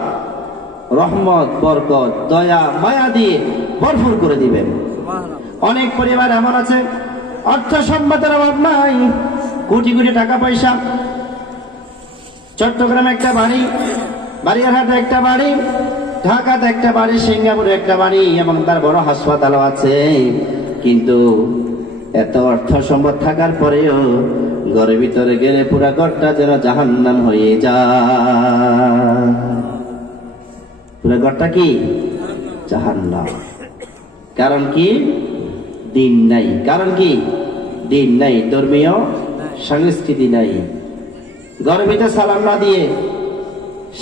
রহমত, বরকত, দয়া, মায়া দিয়ে ভরপুর করে দিবেন। অনেক পরিবার এমন আছে, অর্থ সম্পদের অভাব নাই, কোটি কোটি টাকা পয়সা, চট্টগ্রামে একটা বাড়ি, বারিয়ারহাটে একটা বাড়ি, ঢাকাতে একটা বাড়ি, সিঙ্গাপুরে একটা বাড়ি, এবং তার বড় হাসপাতালও আছে, কিন্তু এত অর্থ সম্পদ থাকার পরেও ঘরের ভিতরে গেলে পুরা ঘরটা যেন জাহান্নাম হয়ে যায়। পুরা ঘরটা কি জাহান্নাম। কারণ কি? দিন নাই। কারণ কি? দিন নাই, ধর্মীয় সংস্কৃতি নাই। ঘরের ভিতরে সালাম না দিয়ে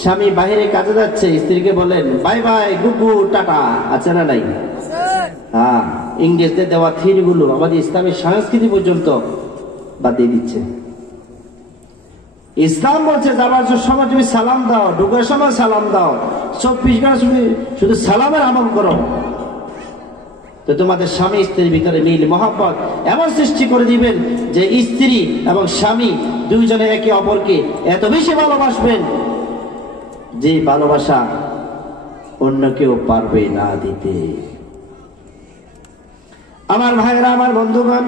স্বামী বাহিরে কাজে যাচ্ছে, স্ত্রীকে বলেন বাই বাই, গুগু, টাটা, আছে না নাই? হ্যাঁ, ইংরেজদের দেওয়া থিওরি গুলো আমাদের ইসলামের সংস্কৃতি পর্যন্ত বাদ দিয়ে দিচ্ছে। ইসলাম বলছে যাবার সময় তুমি সালাম দাও, ঢুকার সময় সালাম দাও, 24 ঘন্টা শুধু সালামের আমল করো, তো তোমাদের স্বামী স্ত্রীর ভিতরে মিল, মহব্বত এমন সৃষ্টি করে দিবেন যে স্ত্রী এবং স্বামী দুইজনে একে অপরকে এত বেশি ভালোবাসবেন যে ভালোবাসা অন্য কেউ পারবে না দিতে। আমার ভাইরা, আমার বন্ধুগণ,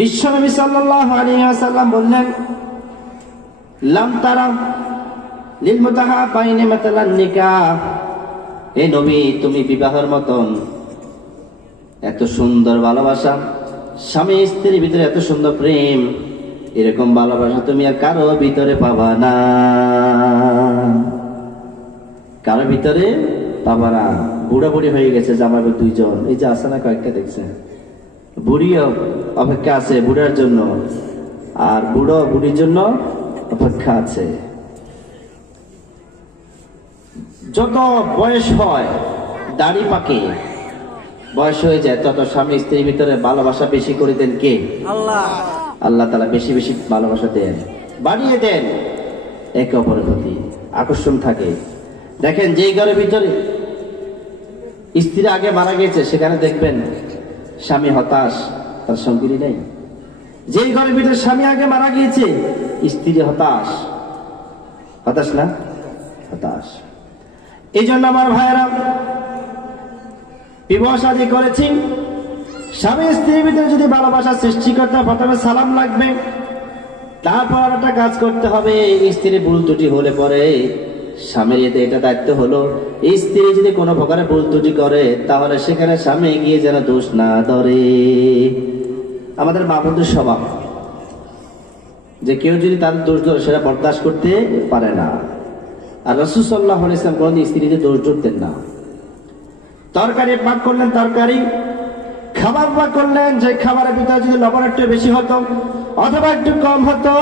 বিশ্বনবী সাল্লাল্লাহু আলাইহি ওয়াসাল্লাম বললেন, লাম তারা লিল মুতাহাবাইনি মাতালান নিকাহ। হে নবী, তুমি বিবাহের মতন এত সুন্দর ভালোবাসা, স্বামী স্ত্রীর ভিতরে এত সুন্দর প্রেম, এরকম ভালোবাসা তুমি আর কারো ভিতরে পাবা না, কারো ভিতরে পাবা না। বুড়া বুড়ি হয়ে গেছে জামাইবাবু দুইজন, এই যে আছে না কয়েকটা দেখছেন, বুড়িও অপেক্ষা আছে বুড়ার জন্য, আর বুড়ো বুড়ির জন্য অপেক্ষা আছে। যত বয়স হয় দাড়ি পাকে, বয়স হয়ে যায়, তত স্বামী স্ত্রীর ভিতরে ভালোবাসা বেশি করে দেন কে? আল্লাহ। আল্লাহ তাআলা বেশি বেশি ভালোবাসা দেন, বাড়িয়ে দেন, একে অপরের প্রতি আকর্ষণ থাকে। দেখেন যেই ঘরের ভিতরে স্ত্রী আগে মারা গেছে সেখানে দেখবেন স্বামী হতাশ, তার সঙ্গী নেই। যেই ঘরের ভিতরে স্বামী আগে মারা গিয়েছে স্ত্রী হতাশ, হতাশ না? হতাশ। এই জন্য আমার ভাইয়েরা, বিবাহ শাদী করেছি, স্বামী স্ত্রীর ভিতরে যদি ভালোবাসা সৃষ্টি করতে হয়, প্রথমে সালাম লাগবে, তারপর একটা কাজ করতে হবে। স্ত্রীর ভুল ত্রুটি হলে পরে স্বামীর এটা দায়িত্ব হলো, স্ত্রী যদি কোনো প্রকারে ভুল ত্রুটি করে তাহলে সেখানে স্বামী গিয়ে যেন দোষ না ধরে। আমাদের মা বোনদের স্বভাব যে কেউ যদি তাদের দোষ ধরে সেটা বরদাস্ত করতে পারে না। আর রাসূল সাল্লাল্লাহু আলাইহি ওয়াসাল্লাম কোনদিন স্ত্রীদের দোষ ধরতেন না। তরকারি পাক করলেন, তরকারি খাবার পাক করলেন, যে খাবারের ভিতরে যদি লবণ একটু বেশি হতো অথবা একটু কম হতো,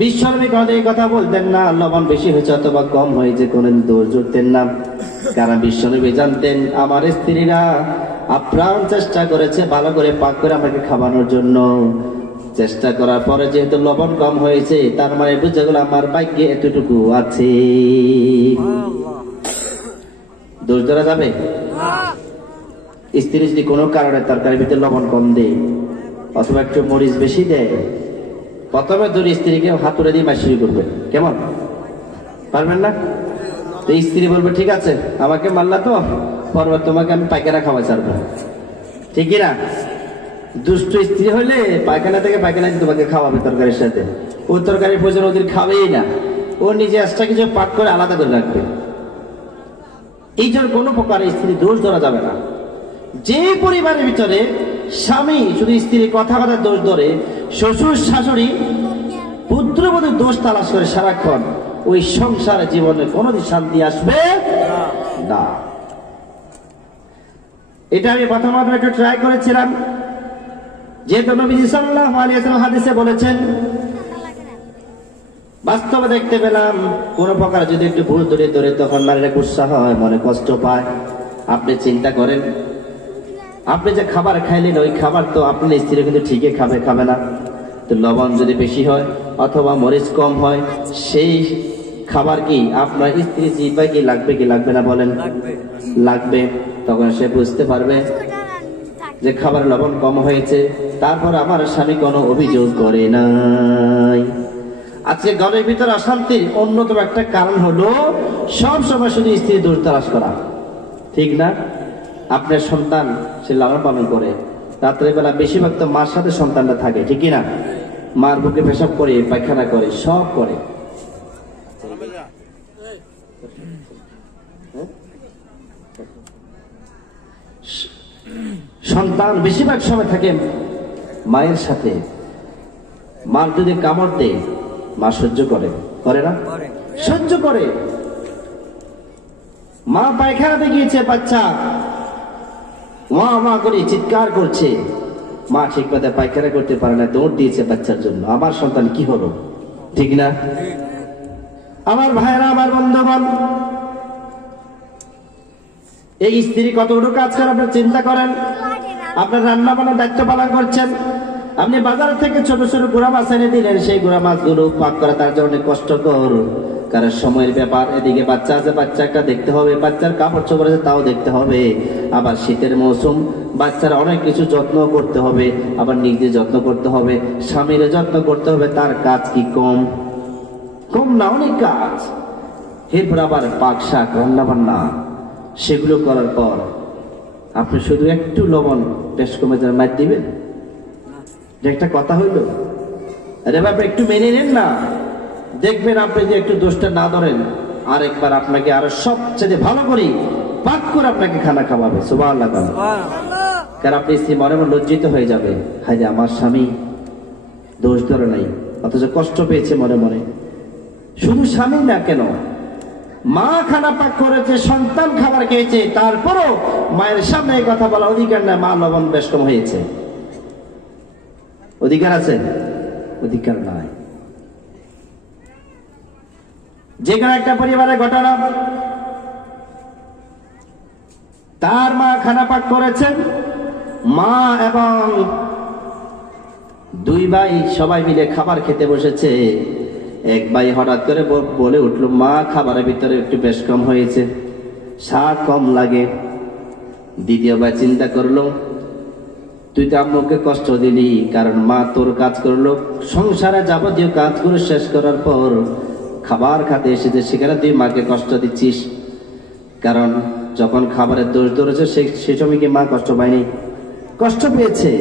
বিশ্বনবী কোনদিন এই কথা বলতেন না লবণ বেশি হয়েছে অথবা কম হয়েছে, কোনদিন দোষ ধরতেন না। কারণ বিশ্বনবী জানতেন আমার স্ত্রীরা আপ্রাণ চেষ্টা করেছে ভালো করে পাক করে আমাকে খাওয়ানোর জন্য। চেষ্টা করার পরে যেহেতু লবণ কম হয়েছে, তার মানে বুঝে গেল আমার ভাগ্যে এতটুকু আছে। দোষ ধরা যাবে? স্ত্রী যদি কোনো কারণে তরকারির ভিতরে লবণ কম দেয় অথবা একটু মরিচ বেশি দেয়, প্রথমে ধরে স্ত্রীকে হাতুড়ে দিয়ে মাসি করবে, কেমন? পারবেন না? তো স্ত্রী বলবে ঠিক আছে আমাকে মারলা তো, পরবার তোমাকে আমি পায়খানা খাওয়া ছাড়বো, ঠিক না? দুষ্ট স্ত্রী হলে পায়খানা থেকে পায়খানা তোমাকে খাওয়াবে তরকারির সাথে, ও তরকারির প্রয়োজন ওদের খাবেই না, ও নিজে এক্সট্রা কিছু পাক করে আলাদা করে রাখবে। এই জন্য কোনো প্রকার স্ত্রী দোষ ধরা যাবে না। যে পরিবারের ভিতরে স্বামী শুধু স্ত্রীর কথা কথা দোষ ধরে, শ্বশুর শাশুড়ি পুত্রবধূর দোষ তালাশ করে সারাক্ষণ, ওই সংসার জীবনে কোনোদিন শান্তি আসবে না। এটা আমি প্রথমত একটু ট্রাই করেছিলাম, যেহেতু নবীজি সাল্লাল্লাহু আলাইহি ওয়াসাল্লাম হাদিসে বলেছেন, বাস্তবে দেখতে পেলাম কোন প্রকার যদি একটু ভুল ধরে ধরে তখন নারীরা গুসা হয়, মনে কষ্ট পায়। আপনি চিন্তা করেন, আপনি যে খাবার খাইলেন ওই খাবার তো আপনার স্ত্রী কিন্তু ঠিকই খাবে না। তো লবণ যদি বেশি হয় অথবা মরিচ কম হয়, সেই খাবার কি আপনার স্ত্রী জিহ্বায় কি লাগবে না বলেন? লাগবে। তখন সে বুঝতে পারবে যে খাবার লবণ কম হয়েছে, তারপর আমার স্বামী কোনো অভিযোগ করে নাই। আজকে ঘরের ভিতরে অশান্তির অন্যতম একটা কারণ হলো সব সময় শুধু স্ত্রী দোষ তালাশ করা, ঠিক না? আপনার সন্তান সে লালন পালন করে, রাত্রেবেলা বেশিরভাগ তো মার সাথে সন্তানটা থাকে, ঠিক না? মার বুকে পেশাব করে, পায়খানা করে, সব করে। সন্তান বেশিরভাগ সময় থাকে মায়ের সাথে। মার যদি কামড় দেয় মা সহ্য করে না? সহ্য করে। মা পায়খানাতে গিয়েছে, বাচ্চা মা মা করে চিৎকার করছে, মা ঠিক মতো পায়খানা করতে পারে না, দৌড় দিয়েছে বাচ্চার জন্য। আমার সন্তান কি হলো, ঠিক না? আমার ভাইরা, আমার বন্ধুগণ, এই স্ত্রী কতগুলো কাজ করে আপনার চিন্তা করেন। আপনার রান্না বান্নার দায়িত্ব পালন করছেন, আপনি বাজার থেকে ছোট ছোট গুড়া মাছ এনে দিলেন, সেই গুড়া মাছগুলো পাক করা তার জন্য কষ্টকর, কারণ সময়ের ব্যাপার। এদিকে বাচ্চা আছে, বাচ্চাটা দেখতে হবে, বাচ্চার কাপড় চোপড় আছে তাও দেখতে হবে, আবার শীতের মৌসুম, বাচ্চার অনেক কিছু যত্ন করতে হবে, আবার নিজের যত্ন করতে হবে, স্বামীর যত্ন করতে হবে। তার কাজ কি কম না? অনেক কাজ। এরপর আবার পাক শাক, রান্না বান্না, সেগুলো করার পর আপনি শুধু একটু লবণ বেশ কমে মার দিবেন, একটা কথা হইল? আরে বাবা একটু মেনে নেন না, দেখবেন আপনি যে একটু দোষটা না ধরেন, আরেকবার আপনাকে আরো সবচেয়ে ভালো করি পাক করে আপনাকে খানা খাওয়াবে। সুবহানাল্লাহ। কারণ আপনি স্ত্রী মনে মনে লজ্জিত হয়ে যাবে, হায় রে আমার স্বামী দোষ ধরে নাই, অথচ কষ্ট পেয়েছে মনে মনে। শুধু স্বামী না, কেন মা খানা পাক করেছে, সন্তান খাবার খেয়েছে, তারপরও মায়ের সামনে এই কথা বলা অধিকার না, মা লবণ বেশ কম হয়েছে। অধিকার আছে? অধিকার নাই। যে কোনো একটা পরিবারের ঘটনা, তার মা খানা পাক করেছেন, মা এবং দুই ভাই সবাই মিলে খাবার খেতে বসেছে। এক ভাই হঠাৎ করে বলে উঠলো, মা খাবারের ভিতরে একটু বেশ কম হয়েছে, স্বাদ কম লাগে। দ্বিতীয় ভাই চিন্তা করলো, তুই তো আম্মুকে কষ্ট দিলি, কারণ মা তোর কাজ করলো, সংসারে যাবতীয় কাজগুলো শেষ করার পর খাবার খেতে এসেছে, সেখানে তুই মাকে কষ্ট দিচ্ছিস। কারণ যখন খাবারের দোষ ধরেছে সে সময় কি মা কষ্ট পায়নি? কষ্ট পেয়েছে।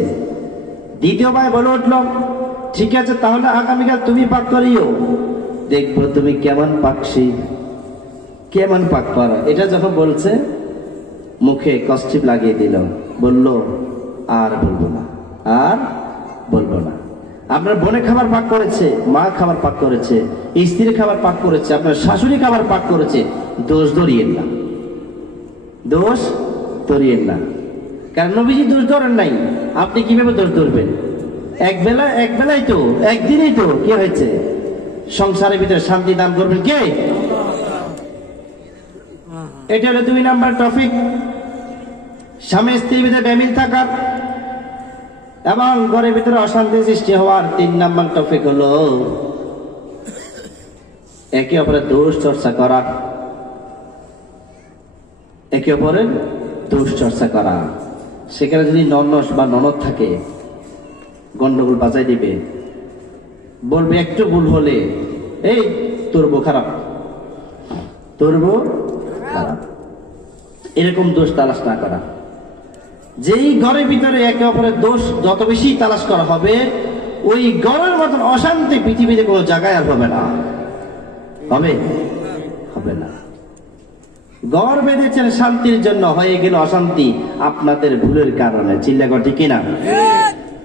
দ্বিতীয় ভাই বলে উঠল, ঠিক আছে তাহলে আগামীকাল তুমি পাক করিও, দেখবো তুমি কেমন পাকছি, কেমন পাক পারো। এটা যখন বলছে, মুখে কষ্টিপ লাগিয়ে দিল, বলল আর বলবো না, আর বলবো না। আপনার বোনে খাবার পাক করেছে, মা খাবার পাক করেছে, স্ত্রী খাবার পাক করেছে, আপনার শাশুড়ি খাবার পাক করেছে, দোষ ধরিয়েন না, দোষ ধরিয়েন না। কারণ নবীজি দোষ ধরেন নাই, আপনি কিভাবে দোষ ধরবেন? এক বেলায় তো, একদিনই তো কি হয়েছে? সংসারের ভিতরে শান্তি দান করবেন কে? এটা হলো 2 নাম্বার টপিক, স্বামী স্ত্রীর ভিতরে বেমিল থাকার এবং ঘরের ভিতরে অশান্তি সৃষ্টি হওয়ার। 3 নাম্বার টপিক হলো একে অপরের দোষ চর্চা করা, একে অপরের দোষ চর্চা করা। সেখানে যদি ননস বা ননদ থাকে, গন্ডগোল বাজাই দিবে, বলবে একটু ভুল হলে, এই তোর বউ খারাপ, তোর বউ খারাপ, এরকম দোষ তালাশ না করা। যেই ঘরের ভিতরে একে অপরের দোষ যত বেশি তালাশ করা হবে, ওই ঘরের মতন অশান্তি পৃথিবীতে কোনো জায়গায় আর হবে না। হবে? হবে না। ঘর বেঁধেছেন শান্তির জন্য, হয়ে গেল অশান্তি আপনাদের ভুলের কারণে। চিল্লাগর ঠিক কিনা?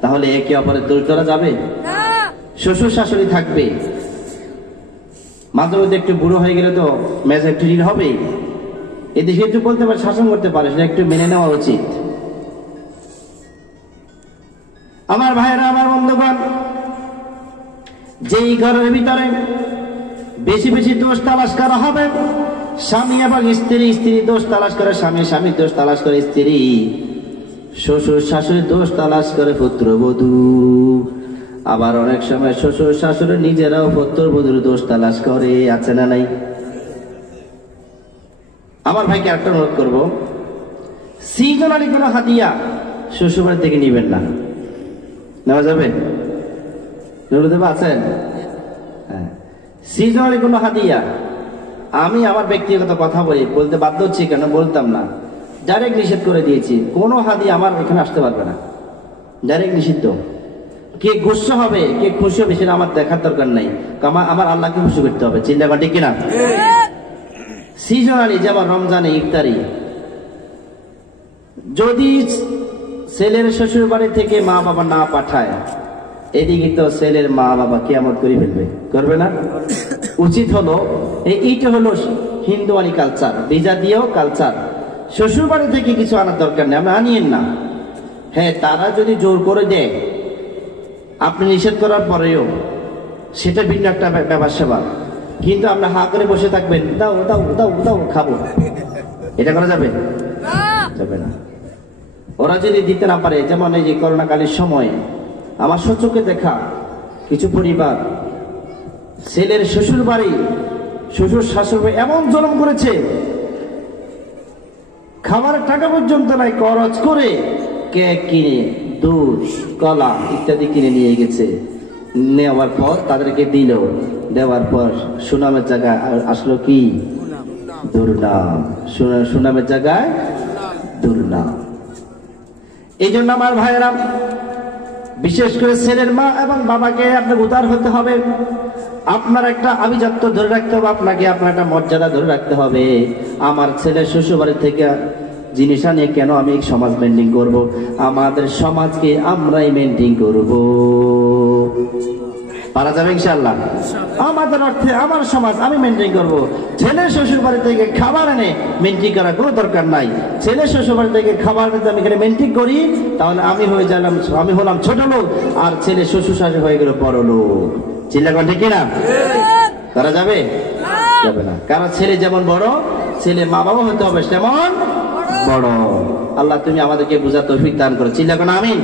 তাহলে একে অপরের দোষ ধরা যাবে? শ্বশুর শাশুড়ি থাকবে, মাঝে মধ্যে একটু বুড়ো হয়ে গেলে তো মেজাজ একটু ঢিল হবে, এদিকে একটু বলতে পারে, শাসন করতে পারে, সেটা একটু মেনে নেওয়া উচিত। আমার ভাইয়েরা, আমার বন্ধুগণ, যেই ঘরের ভিতরে বেশি বেশি দোষ তালাশ করা হবে, স্বামী এবং স্ত্রী, স্ত্রী দোষ তালাশ করে স্বামী, স্বামী দোষ তালাশ করে স্ত্রী, শ্বশুর শাশুড়ি দোষ তালাশ করে পুত্রবধূ, আবার অনেক সময় শ্বশুর শাশুড়ি নিজেরাও পুত্রবধূর দোষ তালাশ করে। আছে না নাই? আমার ভাইকে একটা অনুরোধ করবো, সিজনালি কোনো হাদিয়া শ্বশুরবাড়ি থেকে নিবেন না। নেওয়া যাবে? আছেন? হ্যাঁ, সিজনালি কোনো হাদিয়া, আমি আমার ব্যক্তিগত কথা বলতে বাধ্য হচ্ছি, কেন বলতাম না, ডাইরেক্ট নিষেধ করে দিয়েছি, কোনো হাদিয়া আমার এখানে আসতে পারবে না, ডাইরেক্ট নিষিদ্ধ। কে গুসা হবে, কে খুশি হবে, সেটা আমার দেখার দরকার নাই, আমার আল্লাহকে খুশি করতে হবে। চিন্তা ঠিক কিনা? সিজনালি, যেমন রমজানে ইফতারি, যদি ছেলের শ্বশুর বাড়ি থেকে মা বাবা না পাঠায়, এদিকে তো ছেলের মা বাবা কিয়ামত করে ফেলবে, করবে না? উচিত হলো, এইটা হলো হিন্দুয়ানি কালচার, ভিজা দিয়েও কালচার, শ্বশুর বাড়ি থেকে কিছু আনার দরকার নেই, আমরা আনিয়েন না। হ্যাঁ, তারা যদি জোর করে দেয়, আপনি নিষেধ করার পরেও, সেটা ভিন্ন একটা ব্যাপার সেবা, কিন্তু আমরা হা করে বসে থাকবেন, দাও দাও দাও দাও খাবো, এটা করা যাবে? যাবে না। ওরা যদি দিতে না পারে, যেমন এই যে করোনাকালীন সময় আমার সচক্ষে দেখা কিছু পরিবার ছেলের শ্বশুর বাড়ি, শ্বশুর শাশুড়ি এমন জলম করেছে, খাবারের টাকা পর্যন্ত নাই, খরচ করে কেক কিনে, দুধ, কলা ইত্যাদি কিনে নিয়ে গেছে। নেওয়ার পর তাদেরকে দিল, দেওয়ার পর সুনামের জায়গায় আসলো কি? দুর্নাম। সুনামের জায়গায় দুর্নাম। এই জন্য আমার ভাইয়েরা, বিশেষ করে ছেলের মা এবং বাবাকে আপনাকে উদার হতে হবে, আপনার একটা আভিজাত্য ধরে রাখতে হবে, আপনাকে আপনার একটা মর্যাদা ধরে রাখতে হবে। আমার ছেলে শ্বশুর বাড়ি থেকে জিনিস আনিয়ে কেন আমি সমাজ মেনটেন করব? আমাদের সমাজকে আমরাই মেনটেন করব। পারা যাবে ইনশাআল্লাহ? আমাদের অর্থে আমার সমাজ আমি মেনটেন করব। ছেলে শ্বশুর বাড়ি থেকে খাবার এনে মেনটেন করার কোনো দরকার নাই। ছেলে শ্বশুর বাড়ি থেকে খাবার এনে আমি এখানে মেনটেন করি, তাহলে আমি হলাম ছোট লোক, আর ছেলে শ্বশুর শাশুড়ি হয়ে গেল বড় লোক। চিল্লা কন ঠিক কিনা? করা যাবে? যাবে না। কারণ ছেলে যেমন বড়, ছেলে মা বাবা হতে হবে তেমন বড়। আল্লাহ তুমি আমাদেরকে বুঝা তৌফিক দান করো। চিল্লা কন আমিন।